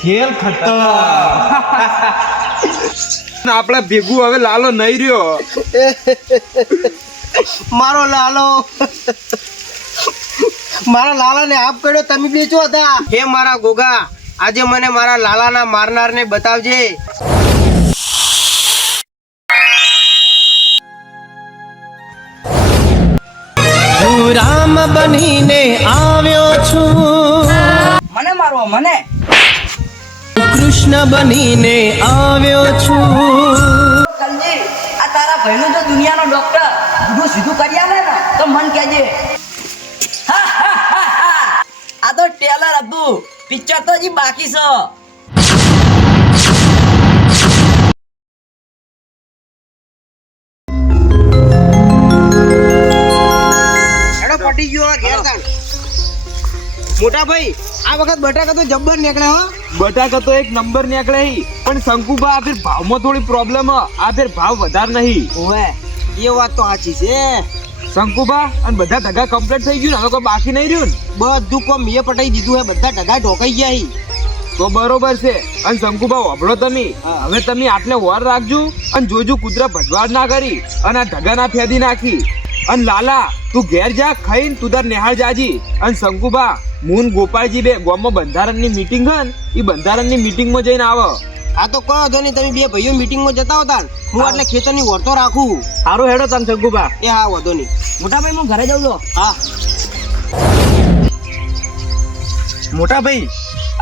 ખેલ ખતમ. આપડે ભેગું હવે લાલો નહીં રહ્યો. મારો લાલો મારા લાલાને આપ કર્યો તમે બેચો હતા. હે મારા ગોગા, આજે મને મારા લાલાના મારનારને બતાવજે. હું રામ બનીને આવ્યો છું, મને મારવો મને. કૃષ્ણ બનીને આવ્યો છું. કલજી, આ તારા ભાઈનું જો દુનિયાનો ડોક્ટર સીધું સીધું કરી આલે ને તો મન કહેજે. આ તો ટેલર હતું, પિક્ચર તો હજી બાકી છે. પટી ગયો ઘેર તાણ. મોટા ભાઈ, આ વખત બટાકા તો જબ્બર નીકળે હો. બટાકા તો એક નંબર નીકળે હી, પણ શંકુબા આ ફેર ભાવમાં થોડી પ્રોબ્લેમ હ. આ ફેર ભાવ વધારે નહીં. ઓવે, એ વાત તો સાચી છે. શંકુબા અને બધા ઢગા કમ્પ્લીટ થઈ ગયું ને, હવે કોઈ બાકી નહીં રહ્યું ને. બધું કોમ મેં પટાઈ દીધું હે, બધા ઢગા ઢોકાઈ ગયા હી. તો બરોબર છે. અને શંકુબા વાપરો તમે, હવે તમે આટલે વોર રાખજો અને જોજો કુતરા ભજવાડ ના કરી અને આ ઢગા ના ફેદી નાખી. અને લાલા તું ઘેર જા, ખાઈને તું તાર નિહાળ જાજી. અને શંકુબા, મુન ગોપાળજી બે ગામમાં બંધારણની મીટિંગ હે ને, એ બંધારણની મીટિંગમાં જઈને આવો. આ તો કહો તો નહીં, તમે બે ભાઈઓ મીટિંગમાં જતા હોતા હું એટલે ખેતરની વર્તો રાખું. સારું હેડો તને શંકુબા. એ હા, વધો નહીં. મોટા ભાઈ, હું ઘરે જાઉં છું. હા મોટા ભાઈ,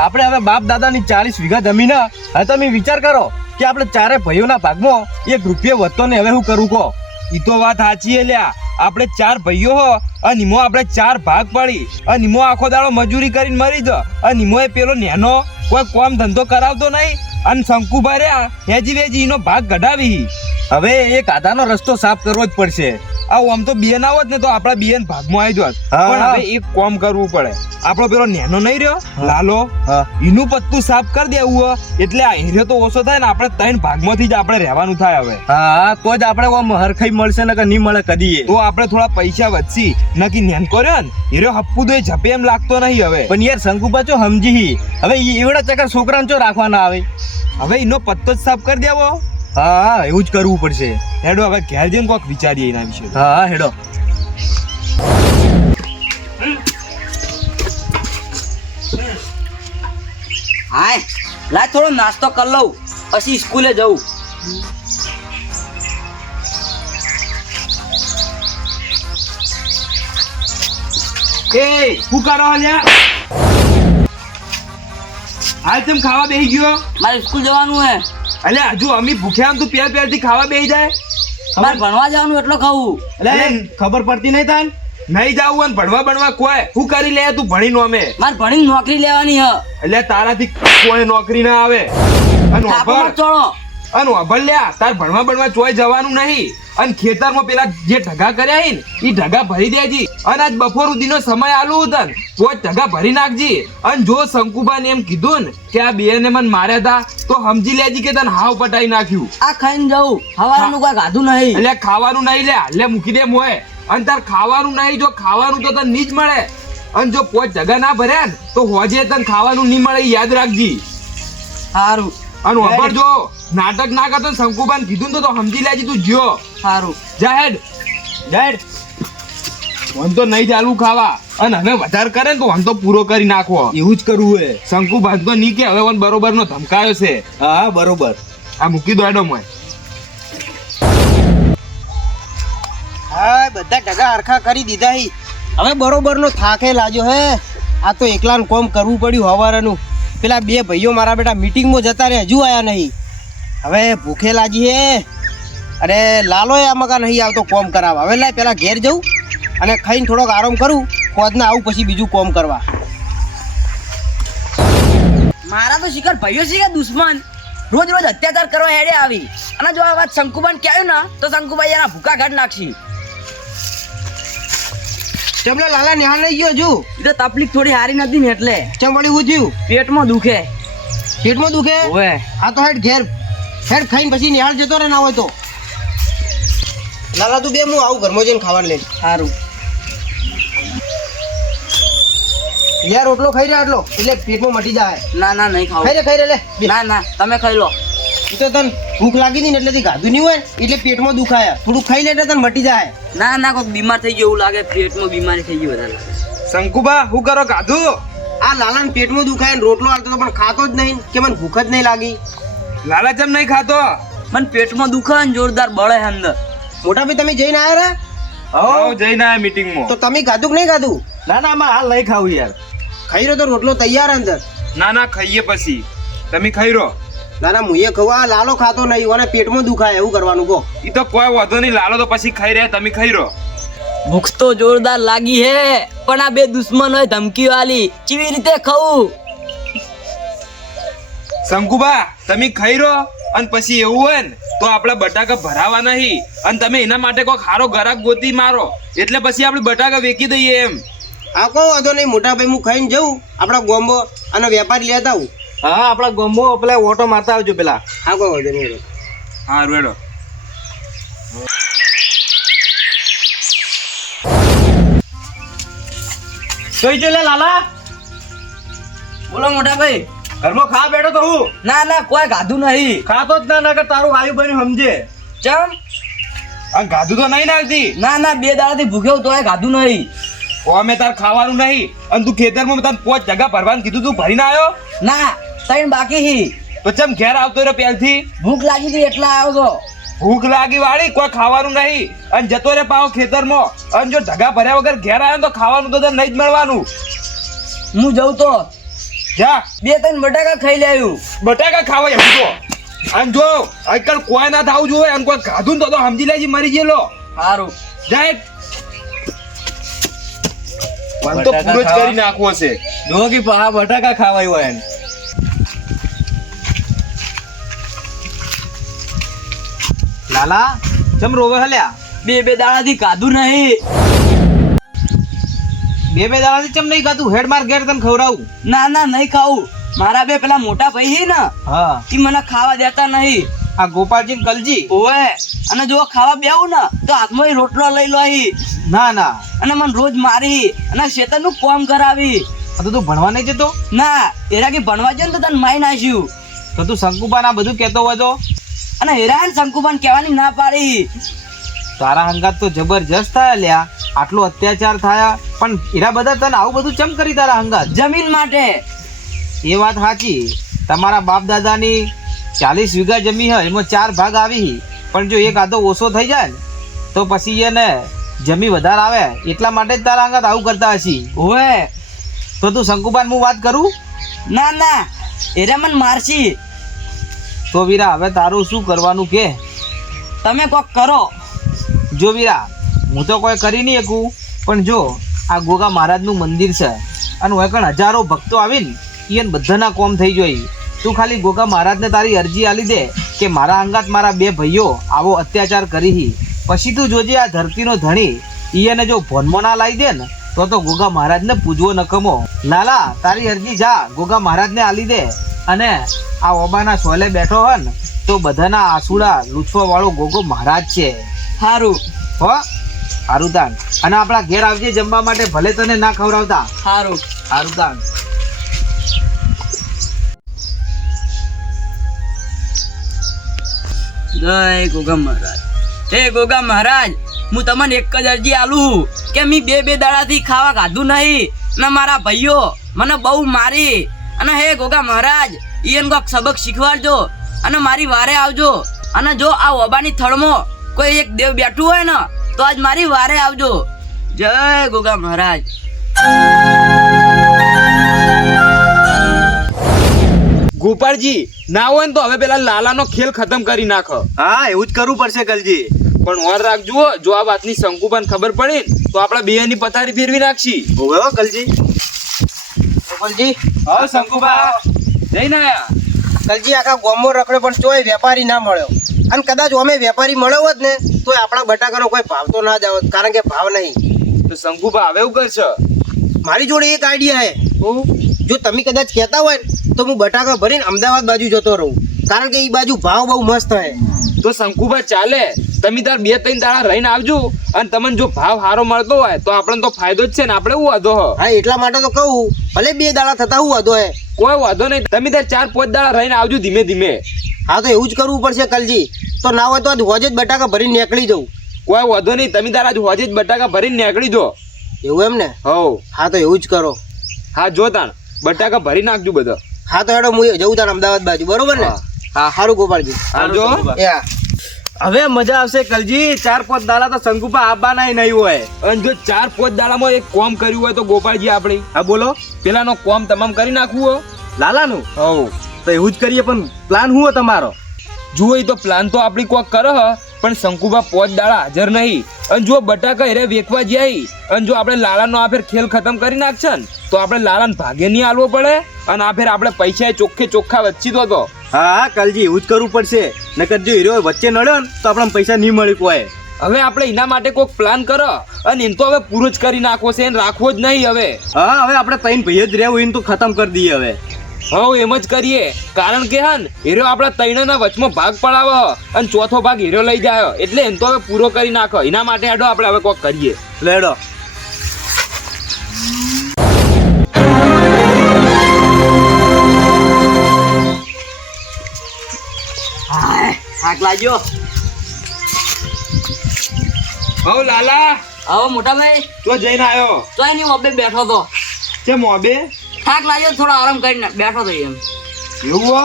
આપણે હવે બાપ દાદાની 40 વીઘા જમીન હવે તમે વિચાર કરો કે આપણે ચારે ભાઈઓના ભાગમાં એક રૂપિયો વધતો ને હવે હું કરું કહો. ઈ તો વાત સાચી લ્યા. આપણે 4 ભાઈઓ હો અને ઈમો આપણે 4 ભાગ પડી અને ઈમો આખો દાડો મજૂરી કરીને મરી જ અને ઈમો એ પેલો નેનો કોઈ કામ ધંધો કરાવતો નહીં અને શંકુભાઈ રહ્યા હેજી વેજી ઈનો ભાગ કઢાવી. હવે એક આધાનો રસ્તો સાફ કરવો જ પડશે. આમ તો બિયન આવત ને તો આપડા બિયન ભાગમાં આવી જોત. હા. પણ હવે એક કામ કરવું પડે. આપણો પેલો નેનો નહીં રહ્યો લાલો, હા. એનું પત્તું સાફ કરી દેવું એટલે આ હીરો તો ઓછો થાય ને આપણે 3 ભાગમાંથી જ આપણે રહેવાનું થાય. હવે હા, તો જ આપણે આમ હરખાઈ મળશે ને કે નહીં મળે કદી. તો આપણે થોડા પૈસા વધશી. નકી નેનકો રહ્યો ને હીરો હપ્પુ તો ઝપે એમ લાગતો નહીં. હવે પણ યાર શંકુબા ચો સમજી, હવે એવડા ચક્કર છોકરાને ચો રાખવાના આવે. હવે એનો પત્તો જ સાફ કરી દેવો. હા, એવું જ કરવું પડશે. હેડો હવે ઘેર જઈને કોઈક વિચારીએ એના વિશે. હા, હેડો. હાય, લાય થોડો નાસ્તો કરી લઉં પછી સ્કૂલે જવું. એ શું કરો લ્યા? હાલ તેમ ખાવા બેસી ગયો? મારે સ્કૂલ જવાનું હે. અલે હજુ અમે ભૂખ્યા આમ તું પેર થી ખાવા બેસી જાય? મારે ભણવા જવાનું એટલો ખાવું. એટલે ખબર પડતી નહીં તાન? નહીં જાવું અને ભણવા કોઈ શું કરી લે તું ભણી નો? અમે મારે ભણીને નોકરી લેવાની હ. એટલે તારાથી કોઈ નોકરી ના આવે. અને થાપણમાં ચોળો. વાભળ લ્યા, તાર ભણવા ચોય જવાનું નહીં. અને ખેતરમાં પેલા જે ઢગા કર્યા હે ને એ ઢગા ભરી દેજી. અને આજ બપોર સુધીનો સમય આલું હતો ને તો જ ઢગા ભરી નાખજી. અને જો શંકુબા ને એમ કીધું ને કે આ બેને મને માર્યા હતા તો સમજી લેજી કે તને હાવ પટાઈ નાખ્યું. આ ખાઈને જવું, હવારનું કોઈ ગાધું નહીં. એટલે ખાવાનું નહીં લે, એટલે મૂકી દે મોય. અને તાર ખાવાનું નહીં, જો ખાવાનું તો તને નહીં જ મળે. અને જો પોચ જગા ના ભર્યા ને તો હોજે તને ખાવાનું નહીં મળે, યાદ રાખજી. સારું અને વાપર જો નાટક ના કરતો શંકુબાન કીધું તો સમજી લેજી તું જ્યો. સારું. જાહેર જાહેર વન તો નહીં ચાલુ ખાવા. અને હવે વધારે કરે ને તો વન તો પૂરો કરી નાખવો. એવું જ કરવું હે. શંકુબાન તો નહીં કે હવે વન બરોબર નો ધમકાયો છે. હા, બરોબર. આ મૂકી દો એડો મોય. હા, બધા ઢગા હરખા કરી દીધા હી. હવે બરોબરનો થાકે લાગ્યો હે. આ તો એકલાને કોમ કરવું પડ્યું હવારનું. પેલા બે ભાઈઓ મારા બેટા મીટિંગમાં જતા રહે, હજુ આયા નહીં. હવે ભૂખે લાગી હે. અરે લાલો આમાં નહીં આવતો કોમ કરાવવા. હવે લાય પેલા ઘેર જવું અને ખાઈને થોડોક આરામ કરું, ખોદને આવું પછી બીજું કોમ કરવા. મારા તો શિખર ભાઈઓ છે કે દુશ્મન રોજ રોજ અત્યાચાર કરવા હેડે આવી. અને જો આ વાત શંકુબાન કહ્યું ને તો શંકુભાઈ એના ભૂકા ઘાટ નાખશી. ચમલા લાલા નિહાળ નહીં ગયો હજુ? એ તો તકલીફ થોડી હારી નથી ને એટલે. ચમ વળી હું થયું? પેટમાં દુખે. પેટમાં દુખે? ઓવે. આ તો હેડ ઘેર હેડ ખાઈને પછી નિહાળ જતો રહે ના હોય તો. લાલા તું બે હું આવું ઘરમાં જઈને ખાવાનું લઈને. સારું. યાર રોટલો ખાઈ રહ્યા આટલો એટલે પેટમાં મટી જાય. ના ના નહીં ખાવું. ખાઈ રે લે બે. ના ના તમે ખાઈ લો. ઈ તો તને ભૂખ લાગી હતી ને એટલે ગાધું નહીં હોય એટલે પેટમાં દુખાયા. થોડું ખાઈ લે એટલે તને મટી જાય. ના ના કોઈક બીમાર થઈ ગયું એવું લાગે, પેટમાં બીમારી થઈ ગઈ વધારે લાગે. શંકુબા શું કરો ગાધું? આ લાલાને પેટમાં દુખાય ને રોટલો આવતો તો પણ ખાતો જ નહીં કે મને ભૂખ જ નહીં લાગી. લાલા ચમ નહીં ખાતો? મને પેટમાં દુખે ને જોરદાર બળે છે અંદર. મોટા ભાઈ તમે જઈને આવ્યા હો જઈને આયા મીટિંગમાં. તો તમે ખાધું કે નહીં ખાધું? ના ના આમાં હાલ નહીં ખાવું યાર. ખાઈ રહ્યો તો રોટલો તૈયાર અંદર. ના ના ખાઈએ પછી. તમે ખાઈ રહો. ના ના મુએ ખવા લાલો ખાતો નહીં અને પેટમાં દુખાય એવું કરવાનું કહો. ઈ તો કોઈ વાંધો નહીં, લાલો તો પછી ખાઈ રહ્યા, તમે ખાઈ રહો. ભૂખ તો જોરદાર લાગી હે, પણ આ બે દુશ્મન હોય ધમકી વાલી, કેવી રીતે ખાવું? શંકુબા તમે ખાઈ રહો અને પછી એવું હોય ને તો આપણે બટાકા ભરાવા નહીં અને તમે એના માટે કોઈ સારો ગરાક ગોતી મારો એટલે પછી આપણે બટાકા વેચી દઈએ એમ. આ કહો વાંધો નહીં મોટા ભાઈ, હું ખાઈને જઉં આપણા ગોમ્બો અને વેપારી લેતા આવું. હા આપણા ગમો પેલા ઓટો મારતા આવજો પેલા. હા કહો વાંધો નહીં. હા રેડો. જોઈ જો લે લાલા, બોલો મોટા ભાઈ. ઘરમાં ખા બેઠો તો હું ના ના કોઈ ગાધું નહીં. ખાતો જ ના નકર તારું આયુ બન્યું સમજે. ચમ? અને ગાધું તો નહીં નાખતી? ના ના બે દાડાથી ભૂખ્યો તોય ગાધું નહીં. અમે તાર ખાવાનું નહીં અને તું ખેતરમાં તને 5 જગા ભરવાનું કીધું, તું ભરીને આવ્યો? ના 3 બાકી હી. તો ચમ ઘેર આવતો રહ્યો પહેલથી? ભૂખ લાગી હતી એટલા આવ્યો છો. ભૂખ લાગી વાળી કોઈ ખાવાનું નહીં અને જતો રે પાવ ખેતરમાં અને જો ઢગા ભર્યા વગર ઘેર આવ્યો તો ખાવાનું તો તને નહીં જ મળવાનું. હું જઉં તો જા 2-3 બટાકા ખાઈ લેવું. બટાકા ખાવા એમ તો. અને જો આજકાલ કોઈ ના થાવું જોઈએ અને કોઈ ખાધું ને તો સમજી લેજે મરી ગયેલો. સારું. જાય મને તો પૂરો જ કરી નાખવો છે. જો કે પા બટાકા ખાવાય હોય એને. લાલા ચમ રોવે હલ્યા? બે દાડાથી ગાધું નહીં. બે દાડાથી ચમ નહીં ખાતું? હેડ માર ઘેર તને ખવડાવું. ના ના નહીં ખાવું. મારા બે પેલા મોટા ભાઈ હી ને હા ઈ મને ખાવા દેતા નહીં. આ ગોપાલજી ને કલજી. ઓએ અને જો ખાવા બેહું ને તો હાથમાં ઈ રોટલો લઈ લો હી ના ના અને મને રોજ મારી અને શેતાનનું કામ કરાવી. આ તો તું ભણવા નહીં જતો? ના એરા કે ભણવા જાય ને તો તને મારી નાખ્યું. તો તું શંકુબા ના બધું કહેતો હોય તો? અને હેરાન શંકુબાન કહેવાની ના પાડી. તારા હંગાત તો જબરજસ્ત થયા લ્યા. આટલો અત્યાચાર થયા પણ એરા બધા તને આવું બધું ચમ કરી તારા હંગાત? જમીન માટે. એ વાત સાચી. તમારા બાપ દાદાની 40 વીઘા જમી હોય એમાં 4 ભાગ આવી, પણ જો એક આધો ઓછો થઈ જાય ને તો પછી એને જમી વધારે આવે એટલા માટે જ તારા અંગાત આવું કરતા હશી. ઓએ તો તું શંકુબાન હું વાત કરું? ના ના એરા મને મારશી. તો વીરા હવે તારું શું કરવાનું કે? તમે કોક કરો. જો વીરા હું તો કોઈ કરી નહીં શકું, પણ જો આ ગોગા મહારાજનું મંદિર છે અને હોય કણ હજારો ભક્તો આવીને એને બધાના કોમ થઈ જોઈ. તું ખાલી ગોગા મહારાજને તારી અરજી આલી દે કે મારા અંગાત મારા 2 ભાઈઓ આવો અત્યાચાર કરી, પછી તું જોજે આ ધરતીનો ધણી એને જો ભોનમાં ના લાવી દે ને તો ગોગા મહારાજને પૂજવો નકમો. લાલા તારી અરજી જા ગોગા મહારાજને આલી દે અને આ ઓબાના સોલે બેઠો હોય ને તો બધાના આસુડા લૂછવા વાળો ગોગો મહારાજ છે. સારું હો સારું તાન. અને આપણા ઘેર આવજે જમવા માટે, ભલે તને ના ખવડાવતા. સારું. સારું તાન. જય ગોગા મહારાજ. હે ગોગા મહારાજ, હું તમને એક જ અરજી આલું કે મી 2 દાડાથી ખાવા ખાધું નહીં અને મારા ભાઈઓ મને બહુ મારી. અને હે ગોગા મહારાજ ઈયન કોક સબક શીખવાડજો અને મારી વારે આવજો. અને જો આ ઓબાની થળમાં કોઈ એક દેવ બેઠું હોય ને તો આજ મારી વારે આવજો. જય ગોગા મહારાજ. ગોપાળજી ના હોય ને તો હવે પેલા લાલાનો ખેલ ખતમ કરી નાખો. હા એવું જ કરવું પડશે કલજી. પણ ઓર રાખજો, જો આ વાતની શંકુબાન ખબર પડી ને તો આપણા બેયની પથારી ફેરવી નાખશી. હોવે હો કલજી. ગોપાલજી હા શંકુબા જઈને આયા? કલજી આખા ગોમો રખડ્યો પણ તોય વેપારી ના મળ્યો. અને કદાચ અમે વેપારી મળ્યો હોત ને તોય આપણા બટાકાનો કોઈ ભાવ તો ના જ આવત, કારણ કે ભાવ નહીં. તો શંકુબા હવે એવું કરશે? મારી જોડે એક આઈડિયા હે. જો તમે કદાચ કહેતા હોય ને તો હું બટાકા ભરીને અમદાવાદ બાજુ જતો રહું, કારણ કે એ બાજુ ભાવ બહુ મસ્ત હે. તો શંકુબા ચાલે, તમે તાર 2-3 દાડા રહીને આવજો અને તમને જો ભાવ સારો મળતો હોય તો આપણને તો ફાયદો જ છે ને, આપણે શું વાંધો હ? હા એટલા માટે તો કહું, ભલે 2 દાડા થતા હું વાંધો હે. કોઈ વાંધો નહીં, તમે તાર 4-5 દાડા રહીને આવજો ધીમે ધીમે. હા તો એવું જ કરવું પડશે કલજી. તો ના હોય તો આજ હોજે જ બટાકા ભરીને નીકળી જવું. કોઈ વાંધો નહીં, તમે તારા જ હોજે જ બટાકા ભરીને નીકળી જો. એવું એમ ને? હવ હા તો એવું જ કરો. હા જો તાણ બટાકા ભરી નાખજો બધા. હા તો હેડો હું જવું તાર અમદાવાદ બાજુ, બરોબર ને? હા સારું ગોપાલજી. આવજો. એ હા. હવે મજા આવશે કલજી. 4-5 દાડા તો શંકુપા આવવાના નહીં હોય. અને જો 4-5 દાડામાં એક કોમ કર્યું હોય તો ગોપાળજી આપણે હા બોલો. પેલાનો કોમ તમામ કરી નાખવું હો. લાલાનું હવ તો એવું જ કરીએ, પણ પ્લાન શું હોય તમારો? જુઓ એ તો પ્લાન તો આપણી કોક કરે હ, પણ શંકુબા 5 દાડા હાજર નહીં. અને જો બટાકા હેરે વેચવા જાય અને જો આપણે લાલાનો આ ફેર ખેલ ખતમ કરી નાખશે ને તો આપણે લાલાને ભાગે નહીં આલવો પડે અને આ ફેર આપણે પૈસા ચોખ્ખા વચ્ચી તો. હા કલજી એવું જ કરવું પડશે, નકર જો હીરો વચ્ચે નડ્યો ને તો આપણને પૈસા નહીં મળી કોઈ. હવે આપણે એના માટે કોઈક પ્લાન કરો અને એને તો હવે પૂરો જ કરી નાખવો છે, એને રાખવો જ નહીં હવે. હા હવે આપણે 3 ભાઈ જ રહેવું એને તો ખતમ કરી દઈએ હવે. હા એમ જ કરીએ, કારણ કે હન હીરો આપણા ત્રણના વચમાં ભાગ પડાવો અને ચોથો ભાગ હીરો લઈ જાય, એટલે એને તો હવે પૂરો કરી નાખો. એના માટે હેડો આપણે હવે કોક કરીએ. લેડો. થાક લાગ્યો. હવ લાલા હવે મોટા ભાઈ તો જઈને આવ્યો. તો એની મોબે બેઠો તો. છે મોબે થાક લાગ્યો, થોડો આરામ કરીને બેઠો તો એમ. એવું હો?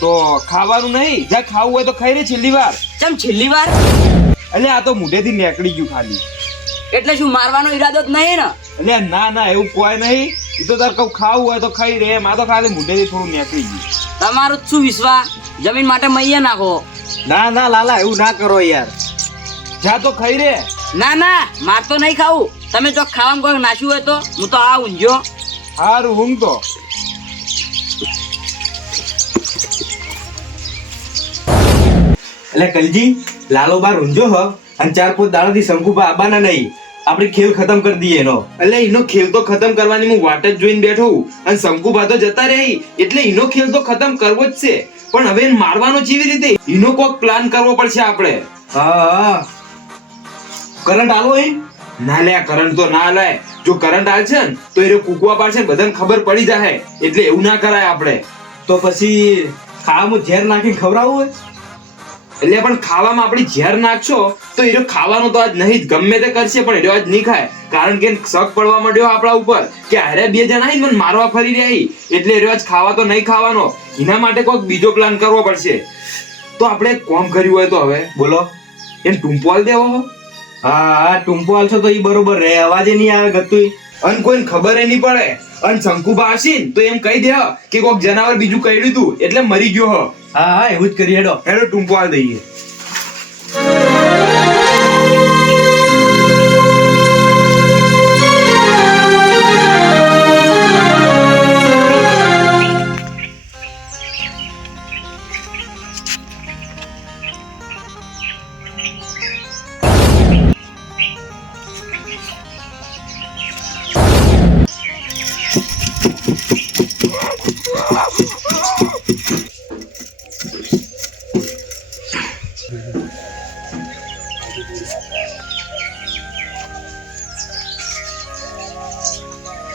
તો ખાવાનું નહીં, જ્યાં ખાવું હોય તો ખાઈ રે છેલ્લી વાર. ચમ છેલ્લી વાર? એટલે આ તો મોઢેથી નીકળી ગયું ખાલી. એટલે શું મારવાનો ઈરાદો જ નહીં ને? એટલે ના એવું કોઈ નહીં, એ તો તાર કહું ખાવું હોય તો ખાઈ રે, એમ આ તો ખાલી મોઢેથી થોડું નીકળી ગયું. તમારું જ શું વિશ્વાસ? જમીન માટે મૈયા નાખો. ના લાલા એવું ના કરો યાર. જા તો ખાઈ રે. ના માર તો નહીં ખાવું. તમે જો ખાવામાં કોઈ નાખ્યું હોય તો હું તો આ ઊંઝ્યો. હારું ઊંઘ તો. એટલે કલજી લાલો બાર ઊંઝો હ અને 4-5 દાડાથી શંકુપા આવવાના નહીં. આપણે ખેલ ખતમ કરી દઈએ એનો. એટલે એનો ખેલ તો ખતમ કરવાની હું વાટ જ જોઈને બેઠો હું, અને શંકુબા તો જતા રહી એટલે એનો ખેલ તો ખતમ કરવો જ છે. પણ હવે એને મારવાનો કેવી રીતે, એનો કોઈક પ્લાન કરવો પડશે આપણે. હા કરંટ આલો એ ના લે કરંટ તો ના લે. જો કરંટ આવે છે ને તો એ કૂકવા પાડશે, બધાને ખબર પડી જાય, એટલે એવું ના કરાય આપણે. તો પછી ખાવામાં ઝેર નાખી ખવડાવવું હોય? એટલે પણ ખાવામાં આપણે ઝેર નાખશો તો એ ખાવાનું તો આજ નહીં જ, ગમે તે કરશે પણ એ આજ નહીં ખાય. કારણ કે શક પડવા માંડ્યો આપણા ઉપર કે અરે 2 જણા આવીને મને મારવા ફરી રહી, એટલે એ આજ ખાવા તો નહીં ખાવાનો. એના માટે કોઈક બીજો પ્લાન કરવો પડશે. તો આપણે એક કામ કર્યું હોય તો હવે બોલો. એને ટૂંપવાલ દેવો. હા ટૂંપો આલશો તો ઈ બરોબર રહે, અવાજે નહીં આવે ગતું. અને કોઈને ખબર નહીં પડે. અને શંકુબા આવશે ને તો એમ કહી દે કે કોઈક જનાવર બીજું કર્યું તું એટલે મરી ગયો હ. હા એવું જ કરીએ. હેડો હેડો ટૂંપવાલ દઈએ.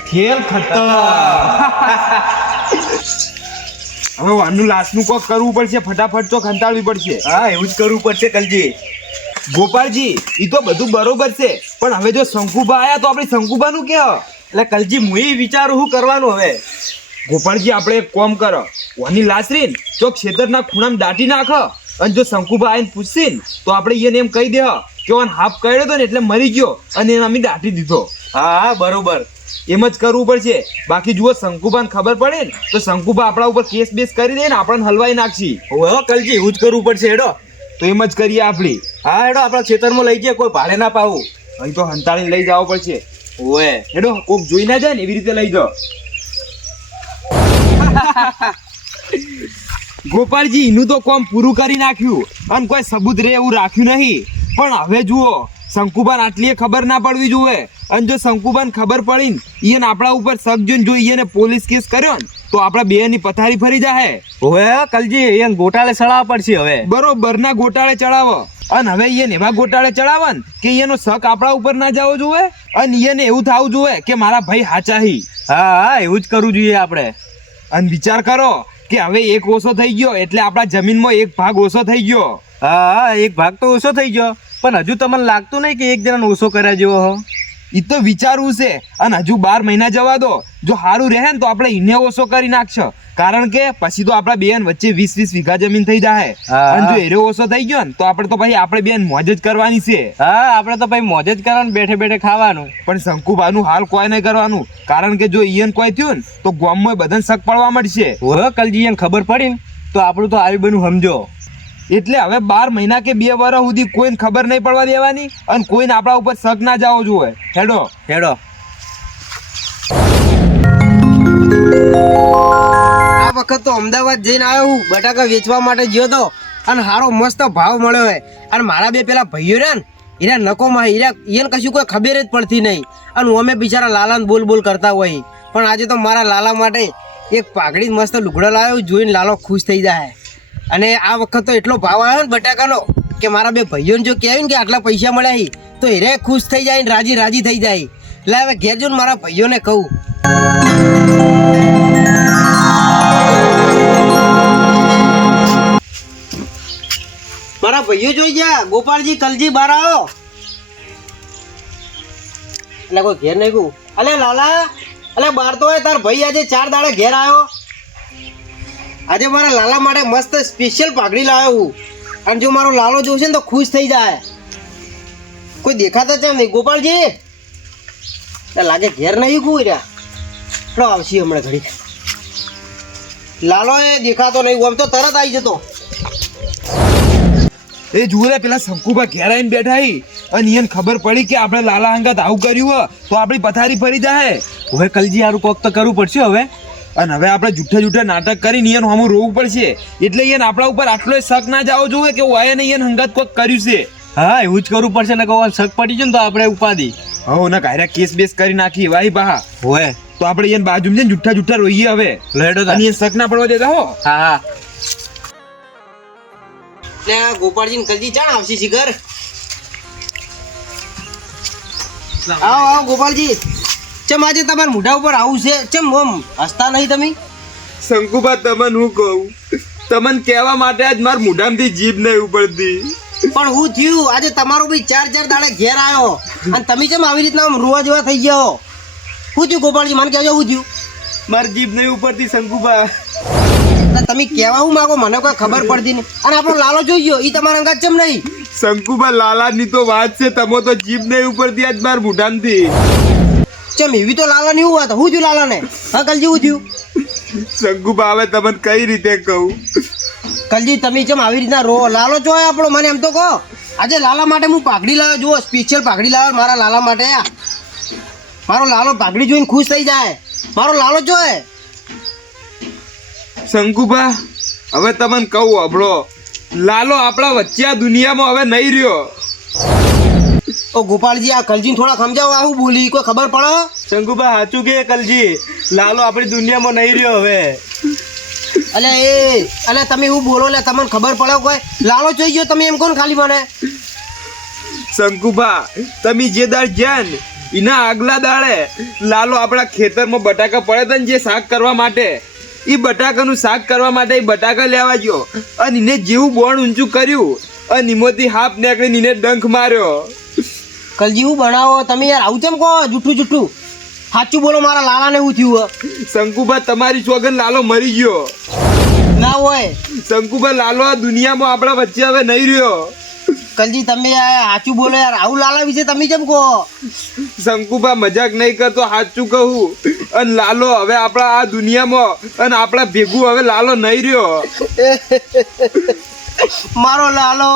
ખેલ ખતમ. હવે વાનું લાશનું કોક કરવું પડશે, ફટાફટ તો ખંતાળવી પડશે. હા એવું જ કરવું પડશે કલજી. ગોપાળજી ઈ તો બધું બરોબર છે, પણ હવે જો શંકુબા આયા તો આપણે શંકુબાનું કે એટલે કલજી હું ઈ વિચારું શું કરવાનું હવે. ગોપાળજી આપણે એક કામ કરો, વાની લાશ રીન ચોક ખેતરના ખૂણામાં દાટી નાખ, અને જો શંકુબા આવીને પૂછશે ને તો આપણે એને એમ કહી દે કે ઓન હાફ કર્યો હતો ને એટલે મરી ગયો અને એને અમે દાટી દીધો. હા બરોબર એમ જ કરવું પડશે. બાકી જુઓ શંકુબાને ખબર પડે ને તો શંકુબા આપણા ઉપર કેસ બેસ કરી દે ને આપણને હલવાઈ નાખશી. હવે કલજી એવું જ કરવું પડશે. હેડો તો એમ જ કરીએ આપણી. હા હેડો આપણા ખેતરમાં લઈ જઈએ, કોઈ ભાડે ના પાવું. અહીં તો હંતાળીને લઈ જવો પડશે. ઓએ હેડો કોક જોઈ ના જાય ને એવી રીતે લઈ જાઓ. ગોપાળજી એનું તો કામ પૂરું કરી નાખ્યું અને કોઈ સબૂત રે એવું રાખ્યું નહીં. પણ હવે જુઓ શંકુબાન આટલી ખબર ના પડવી જોઈએ, અને જો શંકુબાન ખબર પડી ને ઈયન આપણા ઉપર શક જોઈને જો ઈયને પોલીસ કેસ કર્યો ને તો આપણા બેની પથારી ફરી જાય. ઓએ કલજી એને ગોટાળે ચડાવવા પડશે હવે. બરોબર ના ગોટાળે ચડાવો. અને હવે એને એવા ગોટાળે ચડાવે ને કે એનો શક આપણા ઉપર ના જવો જોઈએ અને એને એવું થવું જોઈએ કે મારા ભાઈ હાચા હી. હા એવું જ કરવું જોઈએ આપણે. અને વિચાર કરો કે હવે એક ઓછો થઈ ગયો એટલે આપણા જમીનમાં એક ભાગ ઓછો થઈ ગયો. હા એક ભાગ તો ઓછો થઈ ગયો, પણ હજુ તમને લાગતું નહીં કે એક જણાને ઓછો કર્યા જેવો હો? એ તો વિચારવું છે અને હજુ 12 મહિના જવા દો. જો સારું રહે ને તો આપણે એને ઓછો કરી નાખશો, કારણ કે પછી તો આપણા બેન વચ્ચે 20-20 વીઘા જમીન થઈ જાય. હા. અને જો એરો ઓછો થઈ ગયો ને તો આપણે તો ભાઈ આપણે બેન મોજ જ કરવાની છે. હા આપણે તો ભાઈ મોજ જ કરવાનું, બેઠે બેઠે ખાવાનું. પણ શંકુભાનું હાલ કોઈ નહીં કરવાનું, કારણ કે જો ઈયન કોઈ થયું ને તો ગામમાં બધાને શક પડવા મળશે. હવે કલજી એને ખબર પડી ને તો આપણું તો આવી બનું સમજો. એટલે હવે 12 મહિના કે 2 વર્ષ સુધી કોઈને ખબર નહીં પડવા દેવાની અને કોઈને આપણા ઉપર શક ના જવો જોઈએ. હેડો હેડો. આ વખત તો અમદાવાદ જઈને આવ્યો હું, બટાકા વેચવા માટે ગયો તો અને સારો મસ્ત ભાવ મળ્યો હોય. અને મારા બે પેલા ભાઈઓ રહ્યા ને એના નકોમાં એને કશું કોઈ ખબર જ પડતી નહીં અને અમે બિચારા લાલાને બોલ બોલ કરતા હોય. પણ આજે તો મારા લાલા માટે એક પાઘડી મસ્ત લુગડો લાવ્યો, જોઈને લાલો ખુશ થઈ જાય. અને આ વખત તો એટલો ભાવ આવ્યો ને બટાકાનો કે મારા બે ભાઈઓને જો કહેવાય ને કે આટલા પૈસા મળ્યા હી તો એ ખુશ થઈ જાય ને રાજી રાજી થઈ જાય. એટલે હવે ઘેર જો મારા ભાઈઓને કહું. મારા ભાઈઓ જોઈ ગયા, ગોપાલજી કલજી બહાર આવો. એટલે કોઈ ઘેર નહીં કહું. અલે લાલા, અલે બહાર તો હોય તાર ભાઈ આજે 4 દાડે ઘેર આવ્યો. આજે મારા લાલા માટે મસ્ત સ્પેશિયલ પાઘડી લાવ્યો હું. અને જો મારો લાલો જોશે ને તો ખુશ થઈ જાય. કોઈ દેખાતા છે નહીં. ગોપાલજી લાગે ઘેર નહીં કોઈ રહ્યા. આવશે હમણાં ઘડી. લાલો એ દેખાતો નહીં, આમ તો તરત આવી જતો. એ જુઓ રે પેલા શંકુભા ઘેર આવીને બેઠા હી અને એને ખબર પડી કે આપણે લાલા હંગાત આવું કર્યું હોય તો આપણી પથારી ફરી જાય. હવે કલજી હારું કોક તો કરવું પડશે હવે. અને હવે આપણે જૂઠા નાટક કરીને એને હમું રોવું પડશે. એટલે એને આપણા ઉપર આટલો શક ના જાવો જોઈએ કે વાય ને એને હંગાત કોક કર્યું છે. હા એવું જ કરવું પડશે ને, કહો શક પડી જાય ને તો આપણે ઉપાધી હો ના કાયરા કેસ બેસ કરી નાખી વાહી બહા હોય તો આપણે એને બાજુમાં જઈને જૂઠા રોઈએ હવે. લેડો અને એને શક ના પડવા દેતા હો. હા હા. એટલે ગોપાલજી ને કલજી ચાણ આવશે શિખર. આવો આવો ગોપાલજી. ચમ આજે તમારા મોઢા ઉપર આવું છે? ચમ ઓમ હસતા નહીં તમે? શંકુભા તમને હું કહું, તમને કહેવા માટે આજ મારા મોઢામાંથી જીભ નહીં ઉપડતી. પણ હું થયું આજે તમારો ભાઈ 4 દાડે ઘેર આવ્યો અને તમે કેમ આવી રીતના આમ રોવા જેવા થઈ ગયા હો? શું થયું ગોપાલજી, મને કહેજો શું થયું? મારી જીભ નહીં ઉપડતી શંકુભા. તમે કહેવા હું માગો મને કોઈ ખબર પડતી નહીં. અને આપણો લાલો જોઈ ગયો, એ તમારા અંગાત ચમ નહીં? શંકુભા લાલાની તો વાત છે, તમે તો જીભ નહીં ઉપડતી આજ મારા મોઢામાંથી. ચમ એવી તો લાલા ની વાત. શું થયું લાલા ને? હા કલજી શું થયું? શંકુભા હવે તમને કઈ રીતે કહું? કલજી તમે ચમ આવી રીતના રો? લાલો જો આપણો, મને એમ તો કહો. આજે લાલા માટે હું પાઘડી લાવ્યો, જુઓ સ્પેશિયલ પાઘડી લાવ્યો મારા લાલા માટે. મારો લાલો પાઘડી જોઈને ખુશ થઈ જાય. મારો લાલો જો શંકુભા હવે તમને કહું હબળો, લાલો આપણા વચ્ચે આ દુનિયામાં હવે નહીં રહ્યો. ઓ ગોપાલજી આ કલજી થોડા સમજાવો, આવું બોલી કોઈ ખબર પડે? શંકુભા સાચું કે કલજી, લાલો આપણી દુનિયામાં નહીં રહ્યો હવે. અલે તમે એવું બોલો લે, તમને ખબર પડે કોઈ? લાલો જોઈ ગયો તમે એમ કોણ ખાલી મને? શંકુભા તમે જે દાળ જ્યાં ને એના આગલા દાડે લાલો આપણા ખેતરમાં બટાકા પડે હતા ને જે શાક કરવા માટે, એ બટાકાનું શાક કરવા માટે એ બટાકા લેવા ગયો અને એને જેવું બોણ ઊંચું કર્યું અને એમાંથી હાફ નીકળીને એને ડંખ માર્યો. કલજી હું બનાવો તમે યાર, આવું ચમ કહો જૂઠું? સાચું બોલો, મારા લાલાને એવું થયું? શંકુભા તમારી સોગન લાલો મરી ગયો. ના હોય શંકુભા લાલો આ દુનિયામાં આપણા વચ્ચે હવે નહીં રહ્યો. કલજી તમે સાચું બોલો યાર, આવું લાલા વિશે તમે કેમ કહો? શંકુભા મજાક નહીં કરતો, સાચું કહું. અને લાલો હવે આપણા આ દુનિયામાં અને આપણા ભેગું હવે લાલો નહીં રહ્યો. મારો લાલો,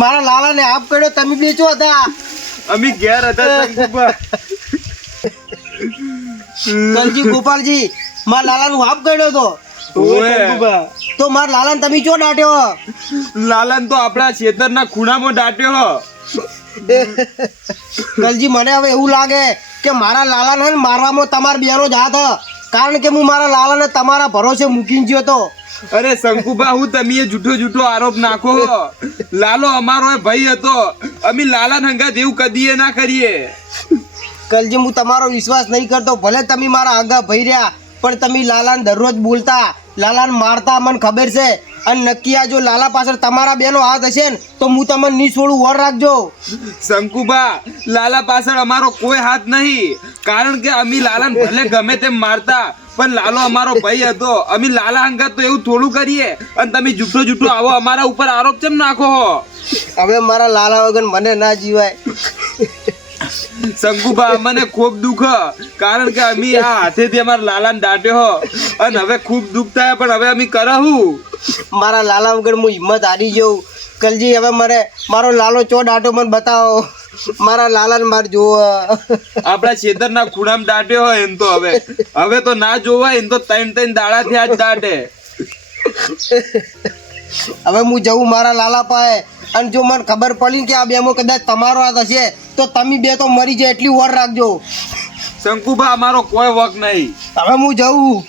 મારા લાલા ને આપ કર્યો તમે બેચો હતા? અમે ઘેર હતા શંકુભા. કલજી ગોપાલજી મારા લાલા નું આપ કર્યો તો? તો મારા લાલા ને તમે ચો દાટ્યો? લાલન તો આપણા ખેતરના ખૂણામાં દાટ્યો. કલજી મને હવે એવું લાગે કે મારા લાલાને મારવામાં તમારા બેનો જ હાથ. કારણ કે હું મારા લાલાને તમારા ભરોસે મૂકીને ગયો હતો અરે શંકુબા, હું તમે એ જૂઠો આરોપ નાખો. લાલો અમારો એ ભાઈ હતો. અમે લાલા હંગાત એવું કદીએ ના કરીએ. કલજી, હું તમારો વિશ્વાસ નહીં કરતો. ભલે તમે મારા આગા ભાઈ રહ્યા, પણ તમે લાલાને દરરોજ બોલતા, લાલાને મારતા, મને ખબર છે. અને નક્કી આ જો લાલા પાછળ તમારા બેનો હાથ હશે ને તો હું તમને નહીં છોડું, વર રાખજો. શંકુબા, લાલા પાછળ અમારો કોઈ હાથ નહીં. કારણ કે અમે લાલાને ભલે ગમે તેમ મારતા, પણ લાલો અમારો ભાઈ હતો. અમે લાલા અંગત તો એવું થોડું કરીએ, અને તમે જૂઠો આવો અમારા ઉપર આરોપ કેમ નાખો હો? હવે મારા લાલા વગર મને ના જીવાય. શંકુબા, મને ખૂબ દુઃખ, કારણ કે અમે આ હાથેથી અમારા લાલાને દાટ્યો હો, અને હવે ખૂબ દુઃખ થાય, પણ હવે અમે કરહું. મારા લાલા વગર હું હિંમત હારી જઉં. કલજી, હવે મારો લાલો ચો દાટો મને બતાવો. મારા લાલાને માર જોવો. આપણા ખેતરના ખૂણામાં દાટ્યો હોય એમ તો હવે તો ના જોવાય. એમ તો 3 દાડાથી આજ દાટે. હવે હું જઉં મારા લાલા પાસે. અને જો મને ખબર પડી કે આ બેમાં કદાચ તમારો હાથ હશે તો તમે બે તો મરી જાય એટલી વર રાખજો. શંકુબા, અમારો કોઈ વક નહીં. હવે હું જઉં.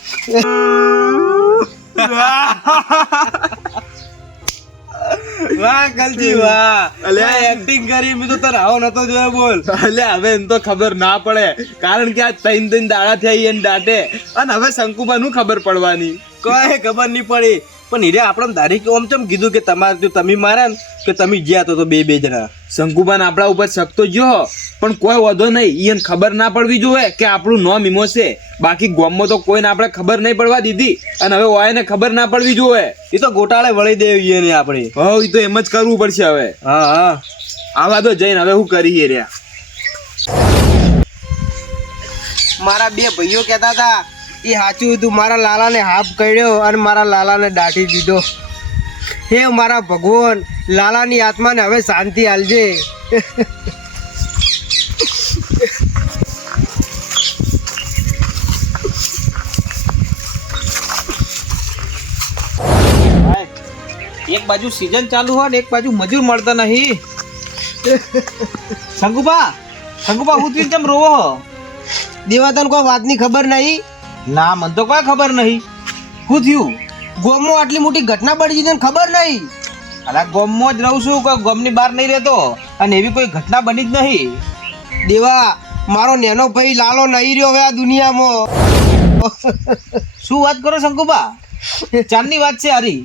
વાહ કલજી વાહ, અલ્યા એક્ટિંગ કરી. મેં તો તને આવો નતો જોયો. બોલ. અલ્યા હવે એમ તો ખબર ના પડે, કારણ કે આ 3 દાડા થઈ એને દાટે, અને હવે શંકુબા નું ખબર પડવાની. કોઈ ખબર નહીં પડી. પણ હીરે આપણે ધારી કે ઓમ ચમ કીધું કે તમારે જો તમે મારા ને કે તમે જ્યાં તો બે જણા. શંકુબાને આપણા ઉપર શક તો જો, પણ કોઈ વધો નહીં. એને ખબર ના પડવી જોઈએ કે આપણું નામ ઈમો છે. બાકી ગામમાં તો કોઈને આપણે ખબર નહીં પડવા દીધી, અને હવે ઓયાને ખબર ના પડવી જોઈએ. એ તો ગોટાળે વળી દેવીએ ને આપણે. હો, એ તો એમ જ કરવું પડશે હવે. હા આવા તો જઈને હવે શું કરીએ રહ્યા. મારા બે ભાઈઓ કહેતા હતા એ સાચું હતું. મારા લાલાને હાફ કર્યો અને મારા લાલાને દાટી દીધો. હે મારા ભગવાન, લાલાની આત્માને હવે શાંતિ આલજે. એક બાજુ સીઝન ચાલુ હોય ને એક બાજુ મજૂર મળતા નહીં. શંકુબા, હું તું કેમ રોવો? દેવા તને કોઈ વાતની ખબર નહીં? ના, મને તો કોઈ ખબર નહીં. શું થયું? ગોમમાં આટલી મોટી ઘટના બની તને ખબર નહીં? અરે ગોમમાં જ રહું છું, કોઈ ગોમની બહાર નહીં રહેતો, અને એવી કોઈ ઘટના બની જ નહીં. દેવા, મારો નેનો ભાઈ લાલો નહીં રહ્યો હવે આ દુનિયામાં. શું વાત કરો શંકુબા? ચાંદની વાત છે હારી.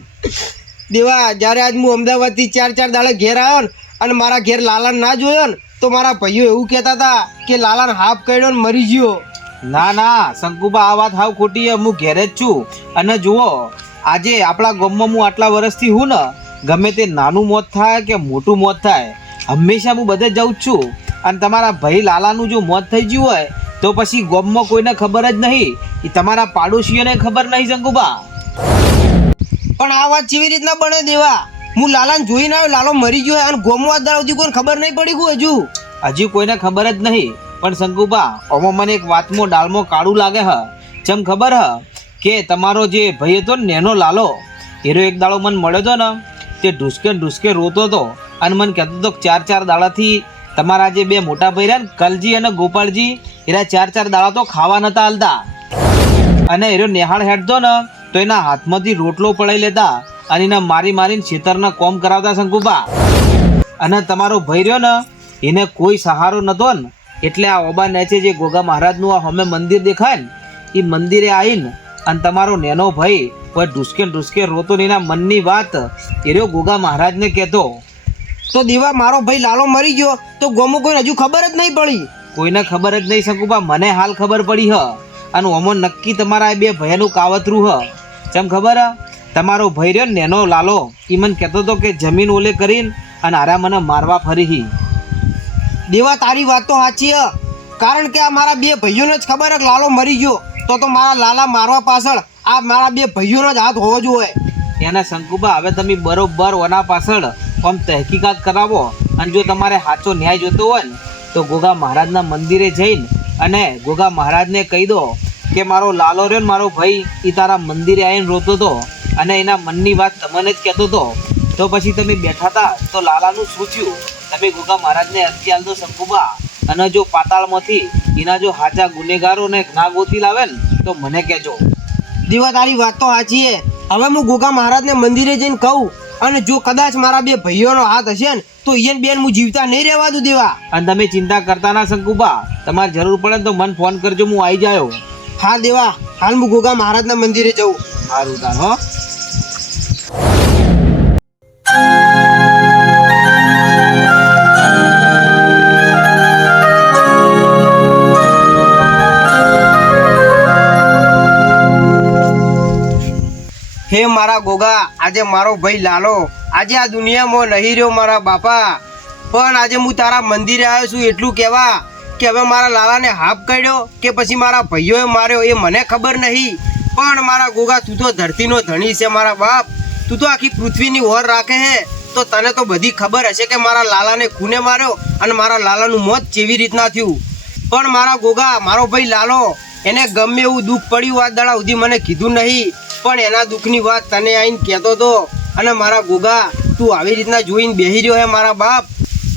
દેવા, જ્યારે આજ હું અમદાવાદથી 4 દાડે ઘેર આવ્યો ને અને મારા ઘેર લાલાને ના જોયો ને તો મારા ભાઈઓ એવું કહેતા હતા કે લાલાને હાફ કર્યો ને મરી ગયો. ના શંકુબા, આ વાત હાવ ખોટી. હું ઘેરે જ છું. અને જુઓ, આજે આપણા ગામમાં હું આટલા વર્ષથી હું ને, ગમે તે નાનું મોત થાય કે મોટું મોત થાય, હંમેશા હું બધે જાઉં જ છું. અને તમારા ભાઈ લાલાનું જો મોત થઈ ગયું હોય તો પછી ગામમાં કોઈને ખબર જ નહીં. એ તમારા પાડોશીઓને ખબર નહીં શંકુબા. પણ આ વાત કેવી રીતના બને દેવા? હું લાલાને જોઈને આવ્યો, લાલો મરી ગયો અને ગોમમાં દાડાથી કોઈને ખબર નહીં પડી ગયું. હજી કોઈને ખબર જ નહીં. પણ શંકુબા, ઓમાં મને એક વાતમાં ડાળમાં કાળું લાગે હ. જેમ ખબર હ કે તમારો જે ભાઈ હતો ને નેનો લાલો, એનો એક દાડો મને મળ્યો હતો ને, તે ઢૂસકે રોતો હતો અને મને કહેતો હતો કે 4 દાડાથી તમારા જે બે મોટા ભાઈ રહ્યા ને કલજી અને ગોપાળજી, એના 4 દાડા તો ખાવા નતા હાલતા. અને એનો નિહાળ હેઠતો ને તો એના હાથમાંથી રોટલો પડાઈ લેતા અને એને મારીને ખેતરના કોમ કરાવતા શંકુબા. અને તમારો ભાઈ રહ્યો ને, એને કોઈ સહારો નતો ને, એટલે આ ઓબા નેચે જે ગોગા મહારાજનું આ હમે મંદિર દેખાય ને, એ મંદિરે આવીને અને તમારો નેનો ભાઈ કોઈ ઢૂસકે રોતો ને એના મનની વાત એ ગોગા મહારાજને કહેતો. તો દેવા, મારો ભાઈ લાલો મરી ગયો તો ગોમો કોઈ હજુ ખબર જ નહીં પડી? કોઈને ખબર જ નહીં શંકુબા. મને હાલ ખબર પડી હ. અને ઓમાં નક્કી તમારા બે ભાઈનું કાવતરું હ. જેમ ખબર હ, તમારો ભાઈ રહ્યો નેનો લાલો, એ મને કહેતો હતો કે જમીન ઓલે કરીને અને આરા મને મારવા ફરી. દેવા, તારી વાત તો સાચી હ. કારણ કે આ મારા બે ભાઈઓને જ ખબર હે કે લાલો મરી ગયો, તો મારા લાલા મારવા પાછળ આ મારા બે ભાઈઓનો જ હાથ હોવો જોઈએ. એના શંકુબા, હવે તમે બરોબર ઓના પાછળ આમ તહેકીકાત કરાવો. અને જો તમારે સાચો ન્યાય જોતો હોય ને તો ગોગા મહારાજના મંદિરે જઈને અને ગોગા મહારાજને કહી દો કે મારો લાલો રહ્યો ને મારો ભાઈ, એ તારા મંદિરે આવીને રોતો હતો અને એના મનની વાત તમને જ કહેતો હતો. તો પછી તમે બેઠા હતા તો લાલાનું શું થયું? તમે ગોગા મહારાજને અરજી આલ દો શંકુબા. અને જો પાતાળમાંથી એના જો સાચા ગુનેગારોને ના ગોતી લાવે ને તો મને કહેજો. દેવા, તારી વાત તો સાચી છે. હવે હું ગોગા મહારાજને મંદિરે જઈને કહું અને જો કદાચ મારા બે ભાઈઓનો હાથ હશે ને તો ઈયન બેન હું જીવતા નહીં રહેવા દઉં દેવા. અને તમે ચિંતા કરતા ના શંકુબા, તમારે જરૂર પડે ને તો મને ફોન કરજો, હું આવી જાયો. હા દેવા, હાલ હું ગોગા મહારાજના મંદિરે જઉં. સારું તાર હો. હે મારા ગોગા, આજે મારો ભાઈ લાલો આજે આ દુનિયામાં નહીં રહ્યો મારા બાપા, પણ આજે હું તારા મંદિરે આવ્યો છું એટલું કહેવા કે હવે મારા લાલાને હાફ કાઢ્યો કે પછી મારા ભાઈઓએ માર્યો એ મને ખબર નહીં, પણ મારા ગોગા તું તો ધરતીનો ધણી છે મારા બાપ, તું તો આખી પૃથ્વીની ઓર રાખે હે, તો તને તો બધી ખબર હશે કે મારા લાલાને ખૂને માર્યો અને મારા લાલાનું મોત કેવી રીતના થયું. પણ મારા ગોગા, મારો ભાઈ લાલો એને ગમે એવું દુઃખ પડ્યું આ દાડા સુધી મને કીધું નહીં, પણ એના દુઃખની વાત તને આવીને કહેતો હતો. અને મારા ગોગા, તું આવી રીતના જોઈને બેહી રહ્યો હે મારા બાપ,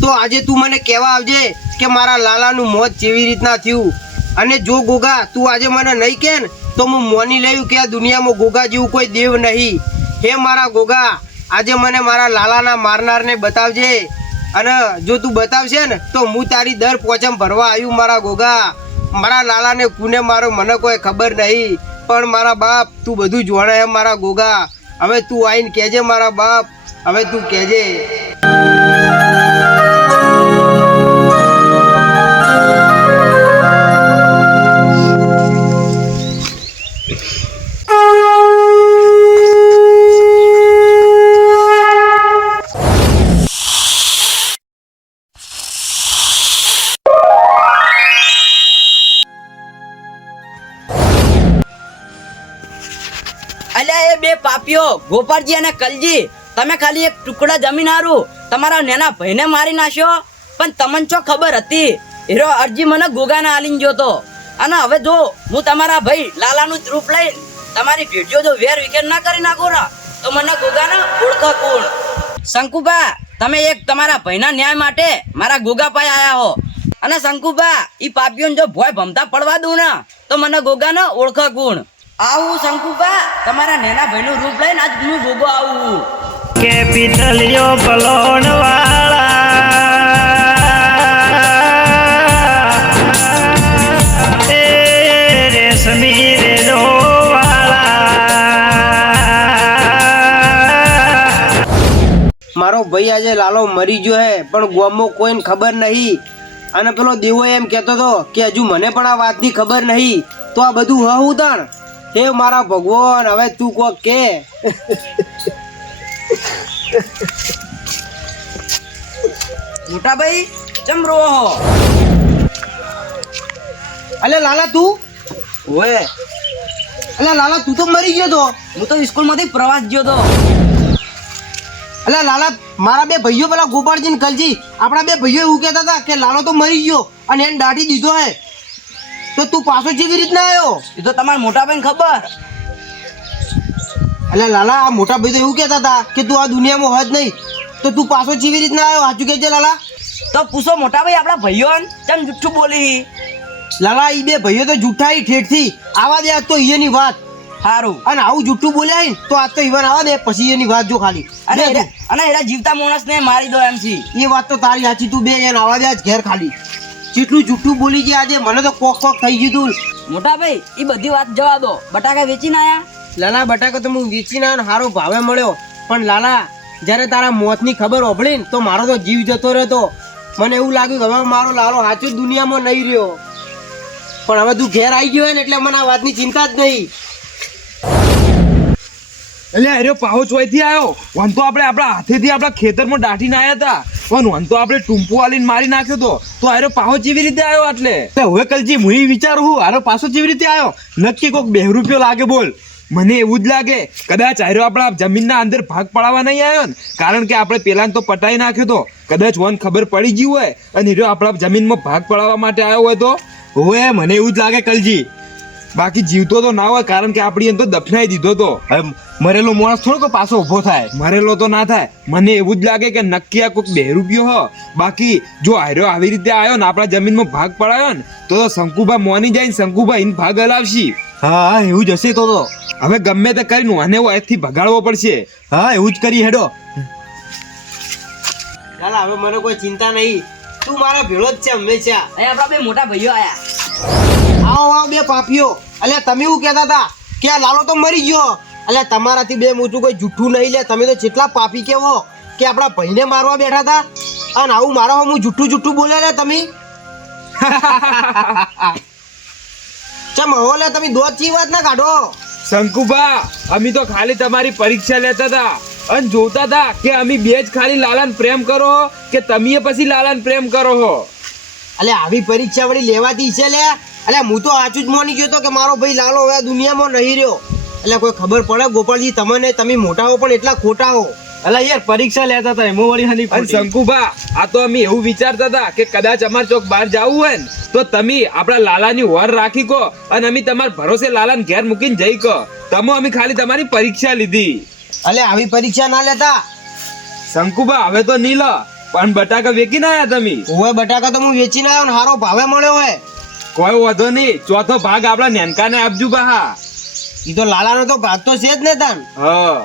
તો આજે તું મને કહેવા આવજે કે મારા લાલાનું મોત કેવી રીતના થયું. અને જો ગોગા તું આજે મને નહીં કહે ને તો હું માની લઉં કે આ દુનિયામાં ગોગા જેવું કોઈ દેવ નહીં. હે મારા ગોગા, આજે મને મારા લાલાના મારનારને બતાવજે, અને જો તું બતાવશે ને તો હું તારી દર પોચમ ભરવા આવ્યું મારા ગોગા. મારા લાલાને કુને મારો મને કોઈ ખબર નહીં, પણ મારા બાપ તું બધું જોણે હે મારા ગોગા. હવે તું આવીને કહેજે મારા બાપ, હવે તું કહેજે. અલ્યા એ બે પાપીઓ ગોપાળજી અને કલજી, તમે ખાલી એક ટુકડા જમીન હારું તમારા નેના ભાઈને મારી નાખ્યો, પણ તમને શું ખબર હતી હીરો અરજી મને ગોગાને આલીને જોતો. અને હવે જો હું તમારા ભાઈ લાલાનું જ રૂપ લઈને તમારી ભેટીઓ જો વેર વિખેર ના કરી નાખો ને તો મને ગોગાને ઓળખો કોણ. શંકુબા, તમે એક તમારા ભાઈના ન્યાય માટે મારા ગોગા પાસે આયા હો, અને શંકુબા ઈ પાપીઓને જો ભોય ભમતા પડવા દઉં ને તો મને ગોગાને ઓળખો કોણ. આવું શંકુબા, તમારા નેના ભાઈનું રૂપ લઈને આજ હું ગોગો આવું. કે પિતલિયો પલોણ વાળા એ રેશમી રેડો વાળા. મારો ભાઈ આજે લાલો મરી ગયો હે પણ ગામમાં કોઈને ખબર નહીં, અને પેલો દેવો એમ કહેતો હતો કે હજુ મને પણ આ વાતની ખબર નહીં, તો આ બધું હું તાણ. હે મારા ભગવાન, હવે તું કોક કે. મોટા ભાઈ ચમ રો હો? અલે લાલા તું? ઓએ, અલે લાલા તું તો મરી ગયો તો. હું તો સ્કૂલમાંથી પ્રવાસ ગયો તો. અલે લાલા, મારા બે ભાઈઓ પેલા ગોપાળજી ને કલજી, આપણા બે ભાઈઓ એવું કહેતા હતા કે લાલો તો મરી ગયો અને એને દાઢી દીધો હે, તો તું પાછો કેવી રીતના આવ્યો? એ તો તમારા મોટા ભાઈને ખબર. અલે લાલા, આ મોટા ભાઈ તો એવું કહેતા હતા કે તું આ દુનિયામાં હોય જ નહીં, તો તું પાછો કેવી રીતના આવ્યો? સાચું કહેજે લાલા. તો પૂછો મોટા ભાઈ આપણા ભાઈઓને ચમ જુઠ્ઠું બોલી. લાલા, ઈ બે ભાઈઓ તો જૂઠા ઠેઠથી આવા દે આજ તો ઈયની વાત. સારું. અને આવું જૂઠું બોલ્યા હે ને તો આજ તો ઈવન આવા દે, પછી એની વાત જો ખાલી. અને એના જીવતા માણસને મારી દો એમ છે. એ વાત તો તારી સાચી, તું બે એને આવા દે આજ ઘેર ખાલી. જેટલું જૂઠું બોલી ગયા આજે, મને તો કોક કોક થઈ ગયું તું. મોટા ભાઈ એ બધી વાત જવા દો, બટાકા વેચીને આયા? લાલા, બટાકા તો હું વેચીને આવ્યો ને સારો ભાવે મળ્યો, પણ લાલા જ્યારે તારા મોતની ખબર ઓભળી ને તો મારો તો જીવ જતો રહેતો. મને એવું લાગ્યું કે હવે મારો લાલો સાચો જ દુનિયામાં નહીં રહ્યો, પણ હવે તું ઘેર આવી ગયો હોય ને એટલે મને આ વાતની ચિંતા જ નહીં. એટલે અરે પાહો ચોયથી આવ્યો વન તો આપણે આપણા હાથેથી આપણા ખેતરમાં દાટીને આવ્યા હતા, પણ વન તો આપણે ટૂંપો આલીને મારી નાખ્યો તો અરે પાહો કેવી રીતે આવ્યો? એટલે હવે કલજી હું વિચારું હું આરો પાછો કેવી રીતે આવ્યો? નક્કી કોક 2 રૂપિયો લાગે બોલ. મને એવું જ લાગે કદાચ આર્યો આપણા જમીનના અંદર ભાગ પડાવવા નહીં આવ્યો ને, કારણ કે આપણે પેલાને તો પટાઈ નાખ્યો તો, કદાચ વન ખબર પડી ગઈ હોય અને હીરો આપણા જમીનમાં ભાગ પડાવવા માટે આવ્યો હોય તો. હવે મને એવું જ લાગે કલજી. બાકી જીવતો તો ના હોય, કારણ કે આપણી એને તો દફનાઈ દીધો તો. હવે મરેલો માણસ થોડો કે પાછો ઊભો થાય? મરેલો તો ના થાય. મને એવું જ લાગે કે નક્કી આ કોઈક 2 રૂપિયો હો. બાકી જો આર્યો આવી રીતે આવ્યો ને આપણા જમીનમાં ભાગ પડાયો ને તો શંકુભા મોની જાય ને શંકુભા એને ભાગ હલાવશી. હા એવું જ હશે તો હવે ગમે તે કરીને આને અહીંથી ભગાડવો પડશે. હા એવું જ કરી હેડો. લાલા હવે મને કોઈ ચિંતા નહીં, તું મારા ભેળો જ છે હંમેશા. અહીં આપણા બે મોટા ભાઈઓ આયા. આવો આવો બે પાપીઓ. અલ્યા તમે એવું કહેતા હતા કે આ લાલો તો મરી ગયો. અલ્યા તમારાથી બે મોટું કોઈ જૂઠું નહીં લે. તમે તો જેટલા પાપી કેવો કે આપણા ભાઈને મારવા બેઠા હતા અને આવું મારો હું જૂઠું બોલે લે તમે. ચમ હો લે તમે દોત ચી વાત ના કાઢો. શંકુબા, અમે તો ખાલી તમારી પરીક્ષા લેતા હતા અને જોતા હતા કે અમે બે જ ખાલી લાલાને પ્રેમ કરો કે તમે પછી લાલાને પ્રેમ કરો હો. અલ્યા આવી પરીક્ષા વળી લેવાતી છે લે. અલ્યા હું તો આચું જ માની ગયો તો કે મારો ભાઈ લાલો હવે આ દુનિયામાં નહીં રહ્યો. એટલે કોઈ ખબર પડે ગોપાલજી તમને, તમે મોટા હો પણ એટલા ખોટા હો. અલા યાર પરીક્ષા લેતા હતા એમાં વળી હની અને શંકુબા, આ તો અમે એવું વિચારતા હતા કે કદાચ અમાર ચોક બહાર જવું હોય ને તો તમે આપણા લાલાની વર રાખી કો અને અમે તમારા ભરોસે લાલાને ઘેર મૂકીને જઈ કો. તમે અમે ખાલી તમારી પરીક્ષા લીધી. અલ્યા આવી પરીક્ષા ના લેતા. શંકુબા, હવે તો નહીં લો, પણ બટાકા વેચીને આયા તમે. ઓવે બટાકા તો હું વેચીને આવ્યો ને હારો ભાવે મળ્યો હોય. કોઈ વાંધો નહીં, ચોથો ભાગ આપણા નેનકાને આપજો બહા. ઈ તો લાલાનો તો ભાગ તો છે જ ને તાન. હા.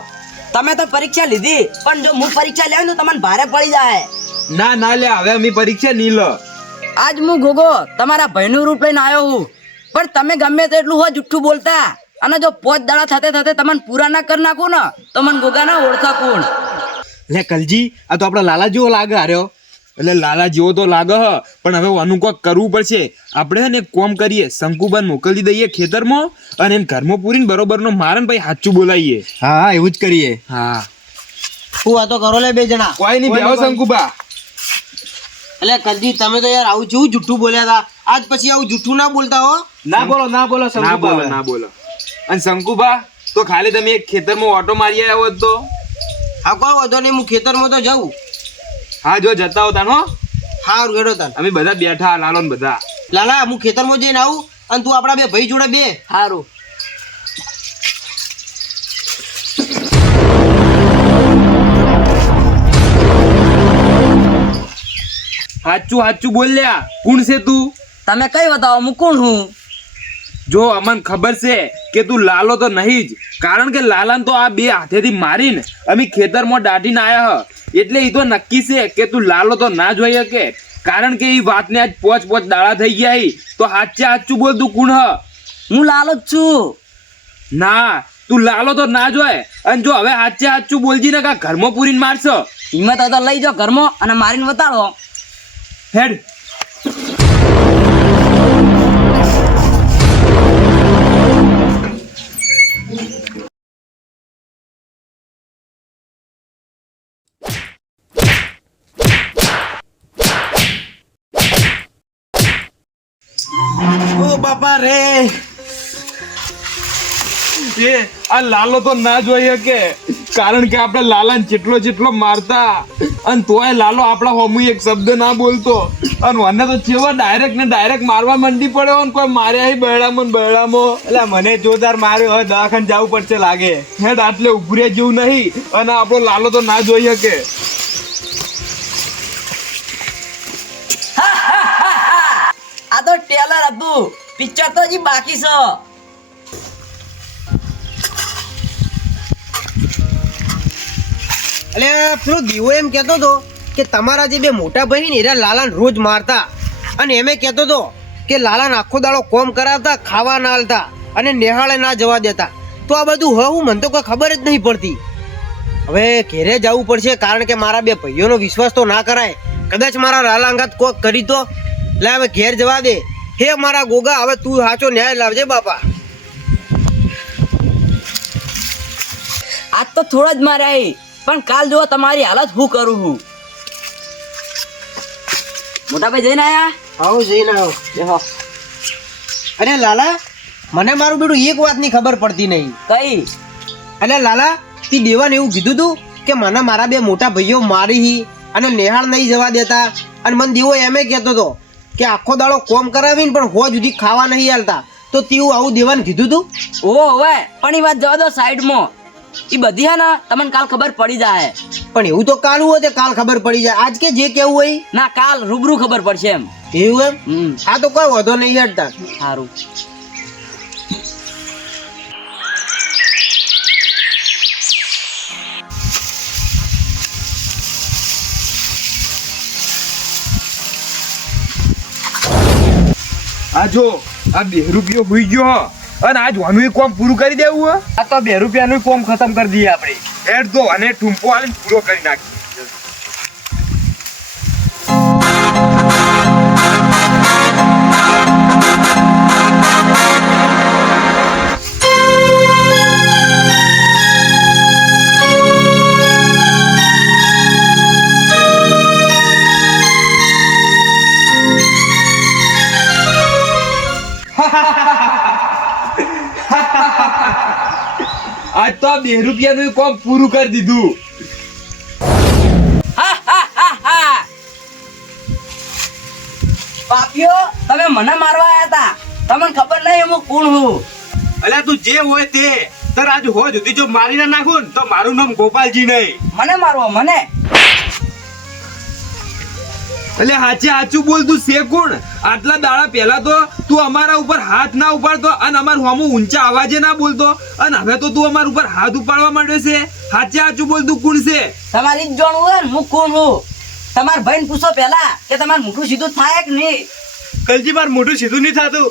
તમે તો પરીક્ષા લીધી, પણ જો હું પરીક્ષા લેવું તો તમને ભારે પડી જાય. ના ના લે, હવે અમે પરીક્ષા નહીં લો. આજ હું ગોગો તમારા ભાઈનું રૂપ લઈને આવ્યો હું, પણ તમે ગમે તેટલું હોય જુઠ્ઠું બોલતા અને જો પોત દાડા થતે થતે તમને પૂરા ના કરી નાખું ને તો મને ગોગા ના ઓળખા કોણ. લે કલજી, આ તો આપણા લાલા જેવો લાગે હાર્યો. એટલે લાલા જેવો તો લાગે હ, પણ હવે આનું કોક કરવું પડશે. આપણે હે ને એક કોમ કરીએ, શંકુબાને મોકલી દઈએ ખેતરમાં અને એને ઘરમાં પૂરીને બરોબરનો મારે ને પછી સાચું બોલાવીએ. હા એવું જ કરીએ. હા, શું વાતો કરો લે બે જણા. કોઈ નહીં, બેહો શંકુબા. એટલે કલજી તમે તો યાર આવું જેવું જુઠ્ઠું બોલ્યા હતા, આજ પછી આવું જુઠ્ઠું ના બોલતા હો. ના બોલો ના બોલો, ના બોલો. અને શંકુબા, તો ખાલી તમે એક ખેતરમાં ઓટો મારી આવ્યા હોત તો. હા કોઈ વાંધો નહીં, હું ખેતરમાં તો જાઉં. હા, જો જતા હોતા હો. હારું હેડો તાન. અમે બધા બેઠા, લાલો ને બધા. લાલા હું ખેતરમાં જઈને આવું અને તું આપણા બે ભાઈ જોડે બે. સારું. હાચું બોલ્યા. કોણ છે તું? તમે કઈ બતાવો હું કોણ હું? જો અમને ખબર છે કે તું લાલો તો નહીં જ, કારણ કે લાલાને તો આ બે હાથેથી મારીને અમે ખેતરમાં દાટીને આયા હ. એટલે એ તો નક્કી છે કે તું લાલો તો ના જોઈ શકે, કારણ કે એ વાતને આજ પોચ દાડા થઈ ગયા હી. તો સાચું બોલ, તું કોણ હ? હું લાલો જ છું. ના, તું લાલો તો ના જોય. અને જો હવે સાચું બોલજી ને કા ઘરમાં પૂરીને મારશો. હિંમત હોય તો લઈ જાઓ ઘરમાં અને મારીને બતાડો. હેડ. ઓ બાપા રે, એ આ લાલો તો ના જોઈ શકે, કારણ કે આપણે લાલાને જેટલો મારતા અને તોય લાલો આપણા હોમું એક શબ્દ ના બોલતો. અને મને તો ચેવો ડાયરેક્ટ મારવા મંડી પડ્યો ને કોઈ માર્યા બહેડામાં. એટલે મને જોરદાર માર્યો. હવે દવાખાને જવું પડશે લાગે. હેડ આટલે ઉભરે જેવું નહીં, અને આપણો લાલો તો ના જોઈ શકે. આ તો ટેલર હતું, પિક્ચર તો હજી બાકી છે. એટલે પેલો દીવો એમ કહેતો હતો કે તમારા જે બે મોટા ભાઈ ને એરા લાલાને રોજ મારતા અને એમે કહેતો હતો કે લાલાને આખો દાડો કોમ કરાવતા, ખાવા ના આલતા અને નિહાળે ના જવા દેતા. તો આ બધું હું મને તો કોઈ ખબર જ નહીં પડતી. હવે ઘેરે જવું પડશે, કારણ કે મારા બે ભાઈઓનો વિશ્વાસ તો ના કરાય. કદાચ મારા લાલા અંગાત કોક કરી તો. એટલે હવે ઘેર જવા દે. હે મારા ગોગા, હવે તું સાચો ન્યાય લાવજે બાપા. આજ તો થોડા જ માર્યા, પણ કાલ જો તમારી હાલત હું કરું છું. મોટા ભાઈ જઈને આયા? આવો જઈને આવો. દેખો. અરે લાલા, મને મારું બેટું એક વાતની ખબર પડતી નહીં. કઈ? અરે લાલા, તી દેવાને એવું કીધું તું કે મને મારા બે મોટા ભાઈઓ મારી હી અને નિહાળ નહીં જવા દેતા. અને મને દેવો એમે કહેતો હતો કે આખો દાડો કોમ કરાવીને પણ હો સુધી ખાવા નહીં આલતા. તો તીવું આવું દેવાને કીધું તું? ઓ હવે પણ એ વાત જવા દો સાઈડમાં. એ બધી હે ને તમને કાલ ખબર પડી જાય. પણ એવું તો કાલ હોય, કાલ ખબર પડી જાય. આજ કે જે કેવું હોય ના, કાલ રૂબરૂ ખબર પડશે એમ. એવું એમ? આ તો કોઈ વધો નહીં હેડતા. સારું. આ જો આ 2 રૂપિયો હોઈ ગયો અને આજ વાનું કોમ પૂરું કરી દેવું હો. આ તો 2 રૂપિયાનું કોમ ખતમ કરી દઈએ આપણે. એડ દો અને ટૂંપો આલીને પૂરો કરી નાખી. આજ તો આ 2 રૂપિયાનું કોમ પૂરું કરી દીધું. પાપીઓ તમે મને મારવા આયા હતા, તમને ખબર નહીં હું કોણ હું. અલ્યા તું જે હોય તે તાર આજ હોય સુધી જો મારી ના નાખું ને તો મારું નામ ગોપાલજી નહીં. મને મારવો મને. એટલે સાચું બોલ, તું છે કોણ? આટલા દાડા પહેલા તો તું અમારા ઉપર હાથ ના ઉપાડતો અને અમારું હમું ઊંચા અવાજે ના બોલતો અને હવે તો તું અમારા ઉપર હાથ ઉપાડવા માંડ્યો છે. સાચું બોલ, તું કોણ છે? તમારી જ જાણવું હોય ને હું કોણ હું. તમારા ભાઈને પૂછો પહેલા કે તમારું મોઢું સીધું થાય કે નહીં. કલજી માર મોઢું સીધું નહીં થતું.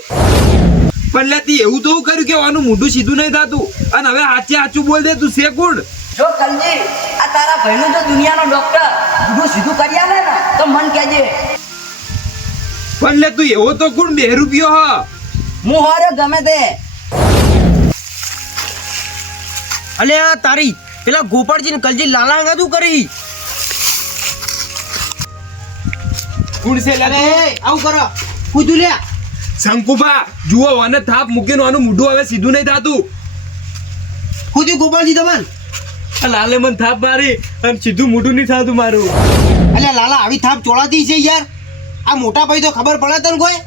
પણ લે તી એવું તો હું કર્યું કે આનું મોઢું સીધું નહીં થતું અને હવે સાચું બોલ દે, તું છે કોણ? જો કલજી આ તારા ભાઈનું જો દુનિયાનો ડોક્ટર મોઢું સીધું કરી આલે ને તો મન કહેજે. પણ લે તું એવો તો કોણ 2 રૂપિયો હ? હું હોર્યો ગમે તે. અલે આ તારી પેલા ગોપાળજી ને કલજી લાલા હંગા તું કરી. કોણ છે લે? અરે આવું કરો કૂદું લ્યા. શંકુબા જુઓ અને થાપ મૂકીને આનું મોઢું હવે સીધું નહીં થતું. કૂદ્યું ગોપાળજી તમન. આ લાલે મને થાપ મારી અને સીધું મોઢું નહીં થતું મારું. અલ્યા લાલા આવી થાપ ચોળાતી છે યાર. આ મોટા ભાઈ તો ખબર પડે તને કોઈ?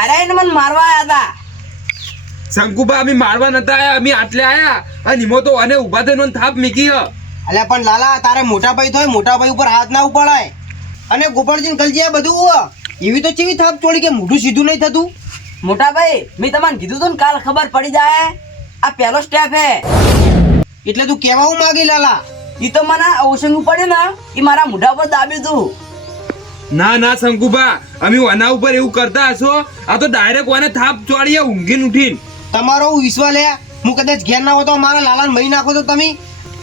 અરે એને મને મારવા આયા હતા. શંકુબા અમે મારવા નતા આયા, અમે આટલે આયા અને ઈમો તો અને ઊભા થઈને મને થાપ મૂકી હ. અલ્યા પણ લાલા તારે મોટા ભાઈ થાય, મોટા ભાઈ ઉપર હાથ ના ઉપાડાય. અને ગોપાળજી ને કલજી આ બધું એવી તો ચેવી થાપ ચોળી કે મોઢું સીધું નહીં થતું. મોટા ભાઈ મેં તમને કીધું તું ને કાલ ખબર પડી જાય. આ પહેલો સ્ટેપ હે. એટલે તું કેવા હું માગી લાલા? ઈ તો મને ઓશંગું પડ્યું ને એ મારા મોઢા પર દાબ્યું તું. ના ના શંકુબા, અમે આના ઉપર એવું કરતા હશો? આ તો ડાયરેક્ટ વાને થાપ ચોળીએ ઊંઘીને ઉઠીને. તમારો વિશ્વાસ લે. હું કદાચ ઘેર ના હોતો મારા લાલાને મહી નાખો તો તમે.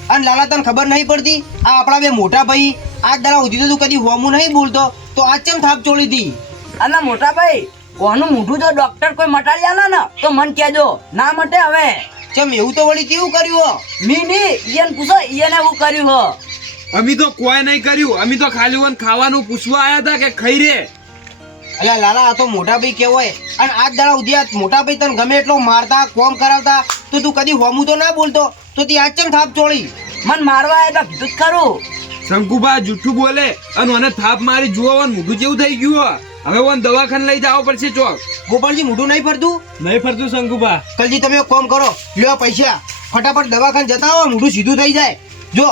અને લાલા તને ખબર નહીં પડતી? આ આપણા બે મોટા ભાઈ આજ દાડા સુધી તો તું કદી હોમું નહીં બોલતો તો આજ કેમ થાપ ચોળી હતી? અને મોટા ભાઈ કોનું મોઢું જો ડોક્ટર કોઈ મટાડી આલે ને તો મન કહેજો, ના મટે હવે. કેમ એવું તો વળી કેવું કર્યું? મી ની ઈયન પૂછો ઈયને એવું કર્યું હો. અમે તો કોઈ નહીં કર્યું, અમે તો ખાલી વન ખાવાનું પૂછવા આયા હતા કે ખાઈ રે. અલ્યા લાલા આ તો મોટા ભાઈ કેવાય. અને આજ દાડા સુધી આ મોટા ભાઈ તને ગમે એટલો મારતા કોમ કરાવતા તો તું કદી હોમું તો ના બોલતો તો તી આજ કેમ થાપ ચોળી? મન મારવા એટલે કીધું જ ખરું. શંકુબા જુઠ્ઠું બોલે અને આને થાપ મારી જુઓ વન મોઢું જેવું થઈ ગયું હો. હવે વન દવાખાને લઈ જવા પડશે. ચોક ગોપાળજી મોઢું નહીં ફરતું? નહીં ફરતું શંકુબા. કલજી તમે એક કામ કરો, લ્યો પૈસા ફટાફટ દવાખાને જતા આવો, મોઢું સીધું થઈ જાય. જો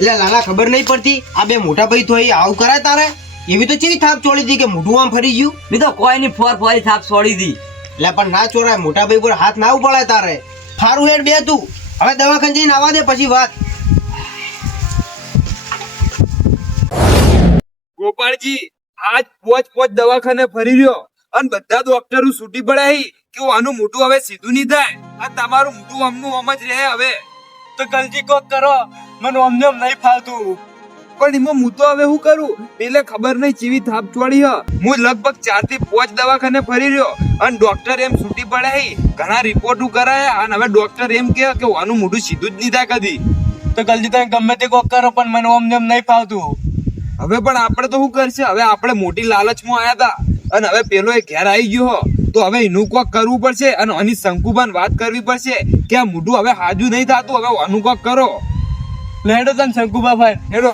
એટલે લાલા ખબર નહીં પડતી આ બે મોટા ભાઈ તો આવું કરાય તારે? એવી તો ચેવી થાપ ચોળી હતી કે મોઢું આમ ફરી ગયું? મેં તો કોઈની ફોરી થાપ છોડી દી. એટલે પણ ના ચોરાય, મોટા ભાઈ પર હાથ ના ઉપાડાય તારે. સારું હેડ બે તું હવે દવાખાને જઈને આવવા દે પછી વાત. ગોપાળજી આજ પોચ દવાખાને ફરી રહ્યો અને બધા ડોક્ટરો છૂટી પડ્યા કે આનું મોઢું હવે સીધું નહીં થાય અને તમારું મોઢું આમનું આમ જ રહે. હવે તો કલજી કોક કરો, મને અમને નહીં ફાવતું. પણ એમાં હું તો હવે શું કરું? પેલે ખબર નહીં ચીવી થાપ ચોળી હ. હું લગભગ 4 થી 5 દવાખાને ફરી રહ્યો અને ડોક્ટર એમ છૂટી પડ્યા ઘણા રિપોર્ટો કરાયા અને હવે ડોક્ટર એમ કે આનું મોઢું સીધું જ નહીં થાય કદી. તો કલજી તમે ગમે તે કોક કરો પણ મને અમને નહીં ફાવતું. હવે પણ આપણે તો શું કરશે? હવે આપણે મોટી લાલચમાં આયા હતા અને હવે પેલો એ ઘેર આવી ગયો હો તો હવે એનું કોક કરવું પડશે અને આની શંકુબાન વાત કરવી પડશે કે આ મોઢું હવે હાજુ નહીં થતું, હવે આનું કોક કરો. લેડો તમે શંકુબા ભાઈ હેડો.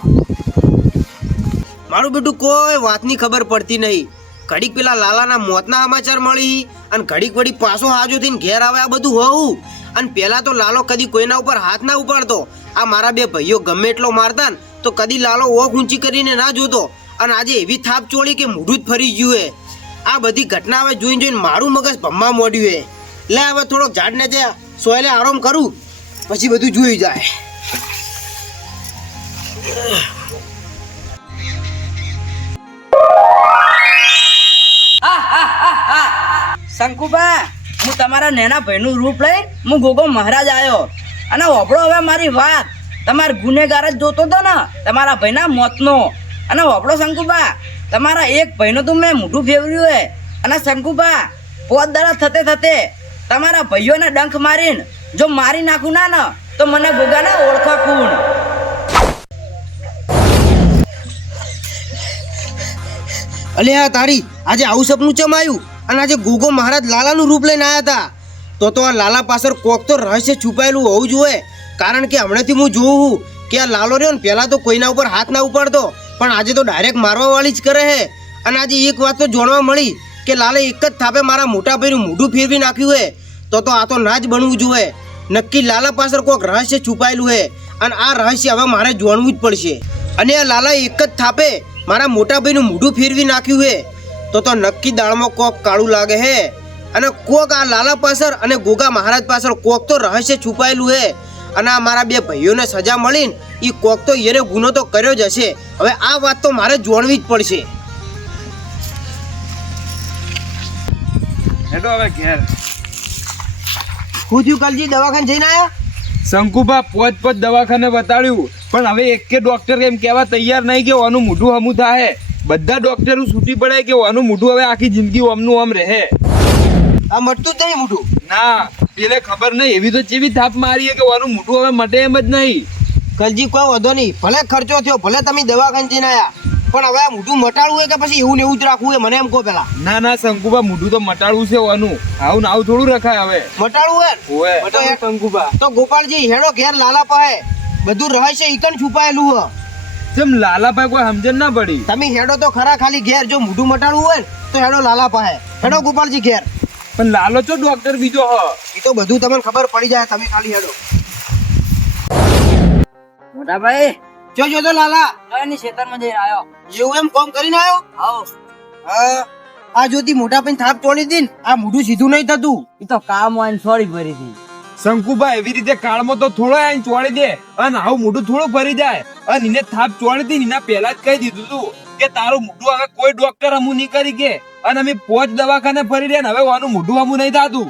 મારું બેટું કોઈ વાતની ખબર પડતી નહીં. ઘડીક પેલા લાલાના મોતના સમાચાર મળી અને ઘડીક વળી પાછો હાજો થઈને ઘેર આવે આ બધું હોવું. અને પેલા તો લાલો કદી કોઈના ઉપર હાથ ના ઉપાડતો. આ મારા બે ભાઈઓ ગમે એટલો મારતા ને તો કદી લાલો ઓખ ઊંચી કરીને ના જોતો. અને આજે એવી થાપ ચોળી કે મોઢું જ ફરી ગયું હે. આ બધી ઘટના હવે જોઈને જોઈને મારું મગજ ભમવા મોડ્યું હે. લે હવે થોડોક ઝાડને ત્યાં સોયલે આરામ કરું પછી બધું જોઈ જાય. શંકુબા, હું તમારા નેના ભાઈનું રૂપ લઈ હું ગોગો મહારાજ આવ્યો અને હોભળો હવે મારી વાત. તમાર ગુનેગાર જ જોતો હતો ને તમારા ભાઈના મોતનો. અને હોભળો શંકુબા, તમારા એક ભાઈનો તો મેં મોઢું ફેરવ્યું હે. અને શંકુબા, પોત દાડા થતે થતે તમારા ભાઈઓને ડંખ મારીને જો મારી નાખું ના ને તો મને ગોગાને ઓળખો કોણ. અલ્યા તારી આજે આવું સપનું ચમ આવ્યું અને આજે ગોગો મહારાજ લાલાનું રૂપ લઈને આવ્યા હતા. તો આ લાલા પાછળ કોક તો રહસ્ય છુપાયેલું હોવું જોઈએ. કારણ કે હમણાંથી હું જોઉં છું કે આ લાલો રહ્યો ને પહેલા તો કોઈના ઉપર હાથ ના ઉપાડતો, પણ આજે તો ડાયરેક્ટ મારવા વાળી જ કરે છે. અને આજે એક વાત તો જાણવા મળી કે લાલે એક જ થાપે મારા મોટા ભાઈનું મોઢું ફેરવી નાખ્યું છે. તો આ તો ના જ બનવું જોઈએ. નક્કી લાલા પાછળ કોઈક રહસ્ય છુપાયેલું છે અને આ રહસ્ય હવે મારે જાણવું જ પડશે. અને આ લાલા એક જ થાપે મારા મોટા ભાઈનું મોઢું ફેરવી નાખ્યું છે. તો નક્કી દાળમાં કોક કાળું લાગે છે અને કોક આ લાલા પાછળ અને ગોગા મહારાજ પાછળ કોક તો રહસ્ય છુપાયેલું છે. અને આ મારા બે ભાઈઓને સજા મળીને એ કોક તો એને ગુનો તો કર્યો જ હશે. હવે આ વાત તો મારે જાણવી જ પડશે. હેડો હવે ઘેર. હું થયું કાલજી દવાખાને જઈને આવ્યા? શંકુભા પોચ દવાખાને બતાડ્યું પણ હવે એકે ડોક્ટર એમ કહેવા તૈયાર નહીં કે આનું મોઢું હમું થાય. બધા ડોક્ટરો છૂટી પડે કે આનું મોઢું હવે આખી જિંદગી આમનું આમ રહે. આ મટતું જ નહીં મોઢું. ના, પેલે ખબર નહીં એવી તો ચેવી થાપ મારી કે આનું મોઢું હવે મટે એમ જ નહીં. કલજી કોઈ વધો નહીં, ભલે ખર્ચો થયો, ભલે તમે દવાખાને જઈને આવ્યા, પણ હવે આ મોઢું મટાડવું હોય કે પછી એવું ને એવું જ રાખવું હોય મને એમ કહો પેલા. ના શંકુભા, મોઢું તો મટાડવું છે આનું. આવું ને આવું થોડું રખાય હવે. મટાડવું હોય ને? ઓએ શંકુભા. તો ગોપાલજી હેડો ઘેર લાલા પાસે બધું રહસ્ય ઈકન છુપાયેલું હ. જેમ લાલાભાઈ કોઈ સમજણ ના પડી. તમે હેડો તો ખરા ખાલી ઘેર. જો મોઢું મટાડવું હોય ને તો હેડો લાલા પાસે. હેડો ગોપાલજી ઘેર. પણ લાલો ચો ડોક્ટર બીજો હ. એ તો બધું તમને ખબર પડી જાય, તમે ખાલી હેડો. મોટા ભાઈ, જો તો લાલા એની ખેતરમાં જઈને આવ્યો. જેવું એમ કોમ કરીને આવ્યો? આવો. હા, આ જોતી મોટા ભાઈ થાપ તોડી દી ને આ મોઢું સીધું નહીં થતું. એ તો કામ હોય છોડી ભરી હતી. શંકુભા એવી રીતે કાળમાં તો થોડો આઈને ચોળી દે અને આવું મોઢું થોડું ફરી જાય. અને એને થાપ ચોળી દી એના પહેલા જ કહી દીધું તું કે તારું મોઢું હવે કોઈ ડોક્ટર હમું નહીં કરી કે. અને અમે પોચ દવાખાને ફરી રહ્યા ને હવે આનું મોઢું હમું નહીં થતું.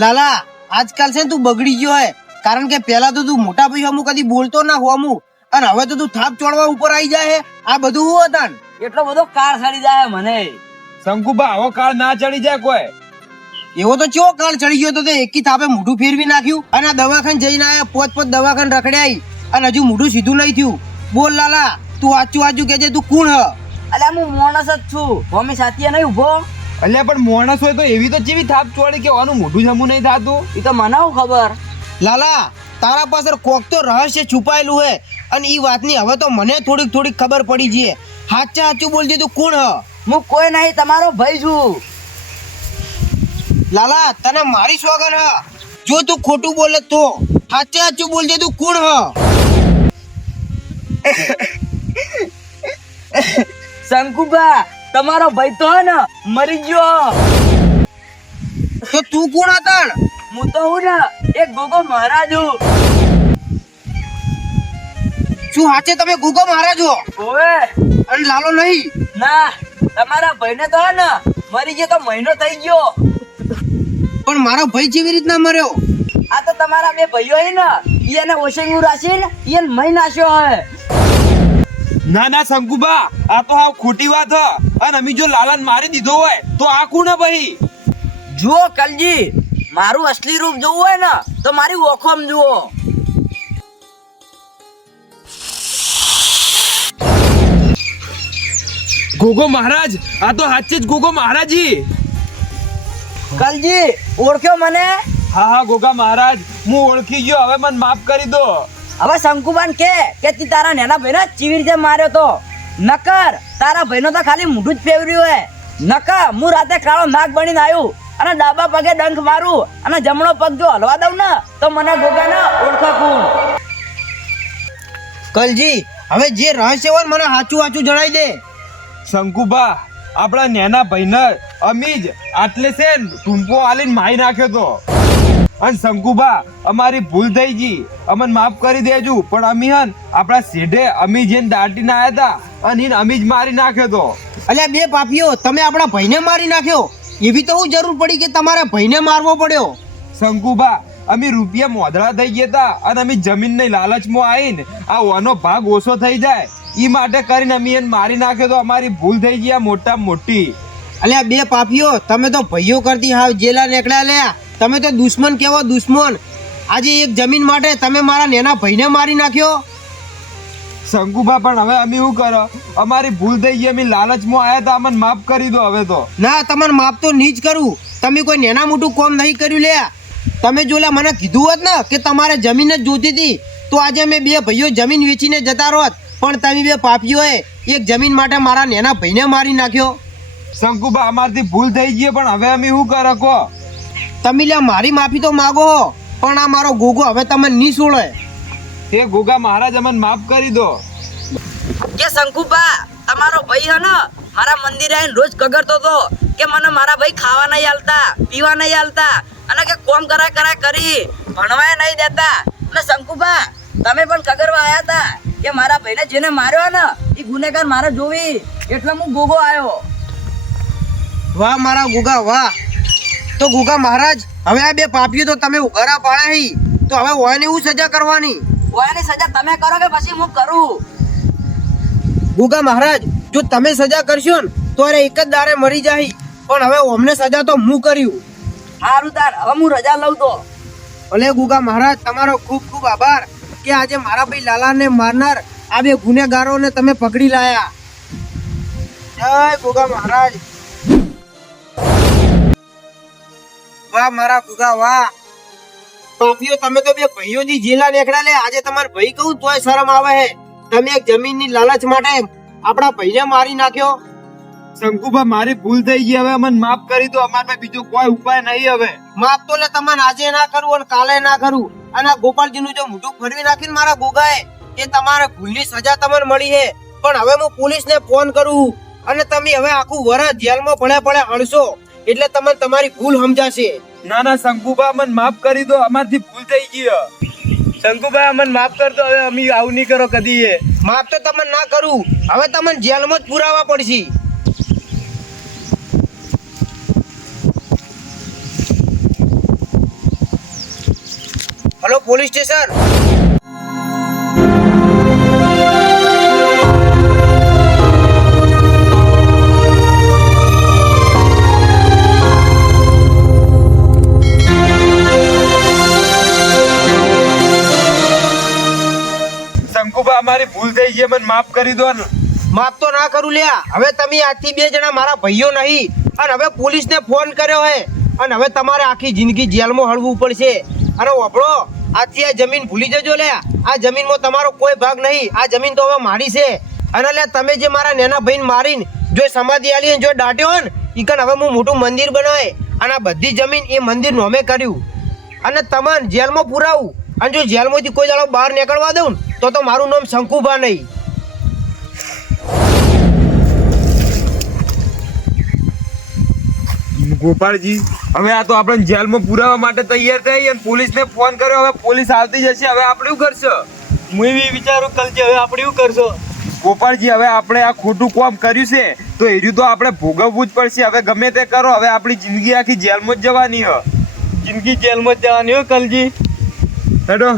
લાલા આજકાલ છે ને તું બગડી ગયો હે. કારણ કે પહેલા તો તું મોટા ભાઈ હમું કદી બોલતો ના હોમું, અને હવે તો તું થાપ ચોળવા ઉપર આવી જાય હે. આ બધું હું હતા ને? એટલો બધો કાર સડી જાય મને. શંકુભા આવો કાળ ના ચડી જાય કોઈ. એવો તો ચેવો કાળ ચડી ગયો તો તે એકી થાપે મોઢું ફેરવી નાખ્યું અને આ દવાખાને જઈને આયા. પોચ દવાખાને રખડ્યા અને હજુ મોઢું સીધું નહીં થયું. બોલ લાલા, તું વાંચું કેજે તું કોણ હ? અલ્યા હું માણસ જ છું, મમ્મી સાથીએ નહીં ઉભો. અલ્યા પણ માણસ હોય તો એવી તો ચેવી થાપ ચોળી કે આનું મોઢું જમું નહીં થતું. એ તો મને શું ખબર. લાલા તારા પાછળ કોક તો રહસ્ય છુપાયેલું હે અને ઈ વાતની હવે તો મને થોડીક ખબર પડી છે. સાચું બોલજે તું કોણ હ? હું કોઈ નહીં, તમારો ભાઈ છું. લાલા તને મારી સોગન હ, જો તું ખોટું બોલે તો સાચું બોલજે તું કોણ હ? શંકુભા, તમારો ભાઈ તો હે ને મરી ગયો. તો તું કોણ હતા? હું તો હું ને એક ગોગો મહારાજ છું. શું સાચે તમે ગોગો મહારાજ છો? ઓવે. અને લાલો નહીં? ના, તમારા ભાઈને તો હે ને મરી ગયો તો મહિનો થઈ ગયો. પણ મારો ભાઈ જેવી રીતના મર્યો? આ તો તમારા બે ભાઈઓ હે ને એને ઓશેંગું રાખીને એને મહી નાખ્યો હે. ના શંકુભા, આ તો હાવ ખોટી વાત હ. અને અમે જો લાલાને મારી દીધો હોય તો આ કોણ ભાઈ? જુઓ કલજી, મારું અસલી રૂપ જોવું હોય ને તો મારી ઓખોમ જુઓ. ગોગો મહારાજ, આ તો સાચે જ ગોગો મહારાજી. કલજી ઓળખ્યો મને? હા ગોગા મહારાજ, હું ઓળખી ગયો. હવે મને માફ કરી દો. હવે શંકુબાન કે તી તારા નેના ભાઈને ચીવી રીતે માર્યો તો? નકર તારા ભાઈનો તો ખાલી મોઢું જ ફેવર્યું હે. નકર હું રાતે કાળો નાગ બનીને આવ્યું અને ડાબા પગે ડંખ મારું અને જમણો પગ જો હલવા દઉં ને તો મને ગોગાને ઓળખો કોણ. કલજી હવે જે રહસ્ય હોય મને સાચું જણાવી દે. શંકુભા, આપણા નેના ભાઈને અમી જ આટલે છે ને ટૂંપો આલીને મારી નાખ્યો તો. અને શંકુભા, અમારી ભૂલ થઈ ગઈ, અમને માફ કરી દેજો. પણ અમી હન આપણા શેઠે અમી જેને દાટીને આવ્યા હતા અને એને અમી જ મારી નાખ્યો તો. અલ્યા બે પાપીઓ, તમે આપણા ભાઈને મારી નાખ્યો એવી તો હું જરૂર પડી કે તમારે ભાઈને મારવો પડ્યો? શંકુબા અમે રૂપિયા મોધળા થઈ ગયા તા અને અમે જમીનની લાલચમાં આવીને આ ઓનો ભાગ ઓછો થઈ જાય ઈ માટે કરીને અમે એને મારી નાખ્યો તો અમારી ભૂલ થઈ ગઈ આ મોટામાં મોટી. અલ્યા બે પાપીઓ, તમે તો ભાઈઓ કરતી હાવ જેલા નીકળ્યા લ્યા. તમે તો દુશ્મન કેવો દુશ્મન. આજે એક જમીન માટે તમે મારા નેના ભાઈને મારી નાખ્યો. શંકુબા પણ હવે અમે શું કરો? અમારી ભૂલ થઈ ગઈ, અમે લાલચમાં આયા તા, અમને માફ કરી દો હવે તો. ના, તમને માફ તો નહીં જ કરું. તમે કોઈ નેના મોટું કોમ નહીં કર્યું લ્યા. તમે જો લ્યા મને કીધું હોત ને કે તમારે જમીન જ જોતી હતી તો આજે અમે બે ભાઈઓ જમીન વેચીને જતા રહોત. પણ તમે બે પાપીઓએ એક જમીન માટે મારા નેના ભાઈને મારી નાખ્યો. શંકુબા અમારથી ભૂલ થઈ ગઈ પણ હવે અમે શું કરો કહો? તમે લ્યા મારી માફી તો માગો પણ આ મારો ગોગો હવે તમે નહીં છોડે. હે ગોગા મહારાજ અમને માફ કરી દો. કે શંકુબા તમારો ભાઈ હે ને મારા મંદિરે આવીને રોજ કગરતો હતો કે મને મારા ભાઈ ખાવા નહીં આલતા, પીવા નહીં આલતા અને કે કોમ કરાય કરી ભણવાય નહીં દેતા. અને શંકુબા તમે પણ કગરવા આયા હતા કે મારા ભાઈને જેને માર્યો ને એ ગુનેગાર મારે જોવી એટલે હું ગોગો આવ્યો. વાહ મારા ગુગા વાહ. તો ગુગા મહારાજ હવે આ બે પાપીઓ તો તમે ઉઘાડા પાડ્યા હી તો હવે ઓયને હું સજા કરવાની? ઓયાની સજા તમે કરો કે પછી હું કરું? ગુગા મહારાજ જો તમે સજા કરશો ને તો અરે એક જ દારે મરી જાય પણ હવે અમને સજા તો હું કર્યું. સારું તાર હવે હું રજા લઉં તો. ભલે ગુગા મહારાજ તમારો ખૂબ ખૂબ આભાર કે આજે મારા ભાઈ લાલાને મારનાર આ બે ગુનેગારોને તમે પકડી લાયા. જય ગુગા મહારાજ. વાહ મારા ગુગા વાહ. પાપીઓ તમે તો બે ભાઈઓની જેલા નીકળ્યા લે. આજે તમારે ભાઈ કહું તોય શરમ આવે હે. તમે એક જમીનની લાલચ માટે આપણા ભાઈને મારી નાખ્યો. શંકુબા મારી ભૂલ થઈ ગઈ, હવે અમને માફ કરી દો. અમારે પાસે બીજો કોઈ ઉપાય નહીં હવે. માફ તો લે તમને આજે ના કરું અને કાલે ના કરું. અને આ ગોપાલજીનું જો મોઢું ફરવી નાખીને મારા ગોગાએ એ તમારે ભૂલની સજા તમને મળી છે. પણ હવે હું પોલીસને ફોન કરું અને તમે હવે આખું વરસ જેલમાં પડે હણશો એટલે તમને તમારી ભૂલ સમજાશે. ના ના શંકુબા અમને માફ કરી દો, અમારથી ભૂલ થઈ ગઈ. શંકુભાઈ અમને માફ કરતો, હવે અમે આવું નહીં કરો કદી. એ માફ તો તમને ના કરું, હવે તમને જેલમાં જ પુરાવા પડશે. Hello police station. શંકુબા અમારી ભૂલ થઈ ગઈ, મને માફ કરી દો ને. માફ તો ના કરું લ્યા. હવે તમે આજથી બે જણા મારા ભાઈઓ નહીં અને હવે પોલીસને ફોન કર્યો હે અને હવે તમારે આખી જિંદગી જેલમાં હળવું પડશે. અને ઓભળો આજથી આ જમીન ભૂલી જજો લ્યા. આ જમીનમાં તમારો કોઈ ભાગ નહીં. આ જમીન તો હવે મારી છે. અને લે તમે જે મારા નેના ભાઈને મારીને જો સમાધિ આલી જો દાટ્યો હોય ને ઈકન હવે હું મોટું મંદિર બનાવે અને આ બધી જમીન એ મંદિર નોમે કર્યું અને તમને જેલમાં પુરાવું. અને જો જેલમાંથી કોઈ દાડો બહાર નીકળવા દઉં ને તો મારું નામ શંકુભા નહીં. ગોપાળજી હવે આ તો આપણે જેલમાં પુરાવા માટે તૈયાર થઈ અને પોલીસને ફોન કર્યો. હવે પોલીસ આવતી જશે, હવે આપણે શું કરશો? હું એવી વિચારું કલજી હવે આપણે શું કરશો? ગોપાળજી હવે આપણે આ ખોટું કામ કર્યું છે તો એર્યું તો આપણે ભોગવવું જ પડશે. હવે ગમે તે કરો, હવે આપણી જિંદગી આખી જેલમાં જ જવાની હોય. જિંદગી જેલમાં જ જવાની હોય કલજી. હેડો.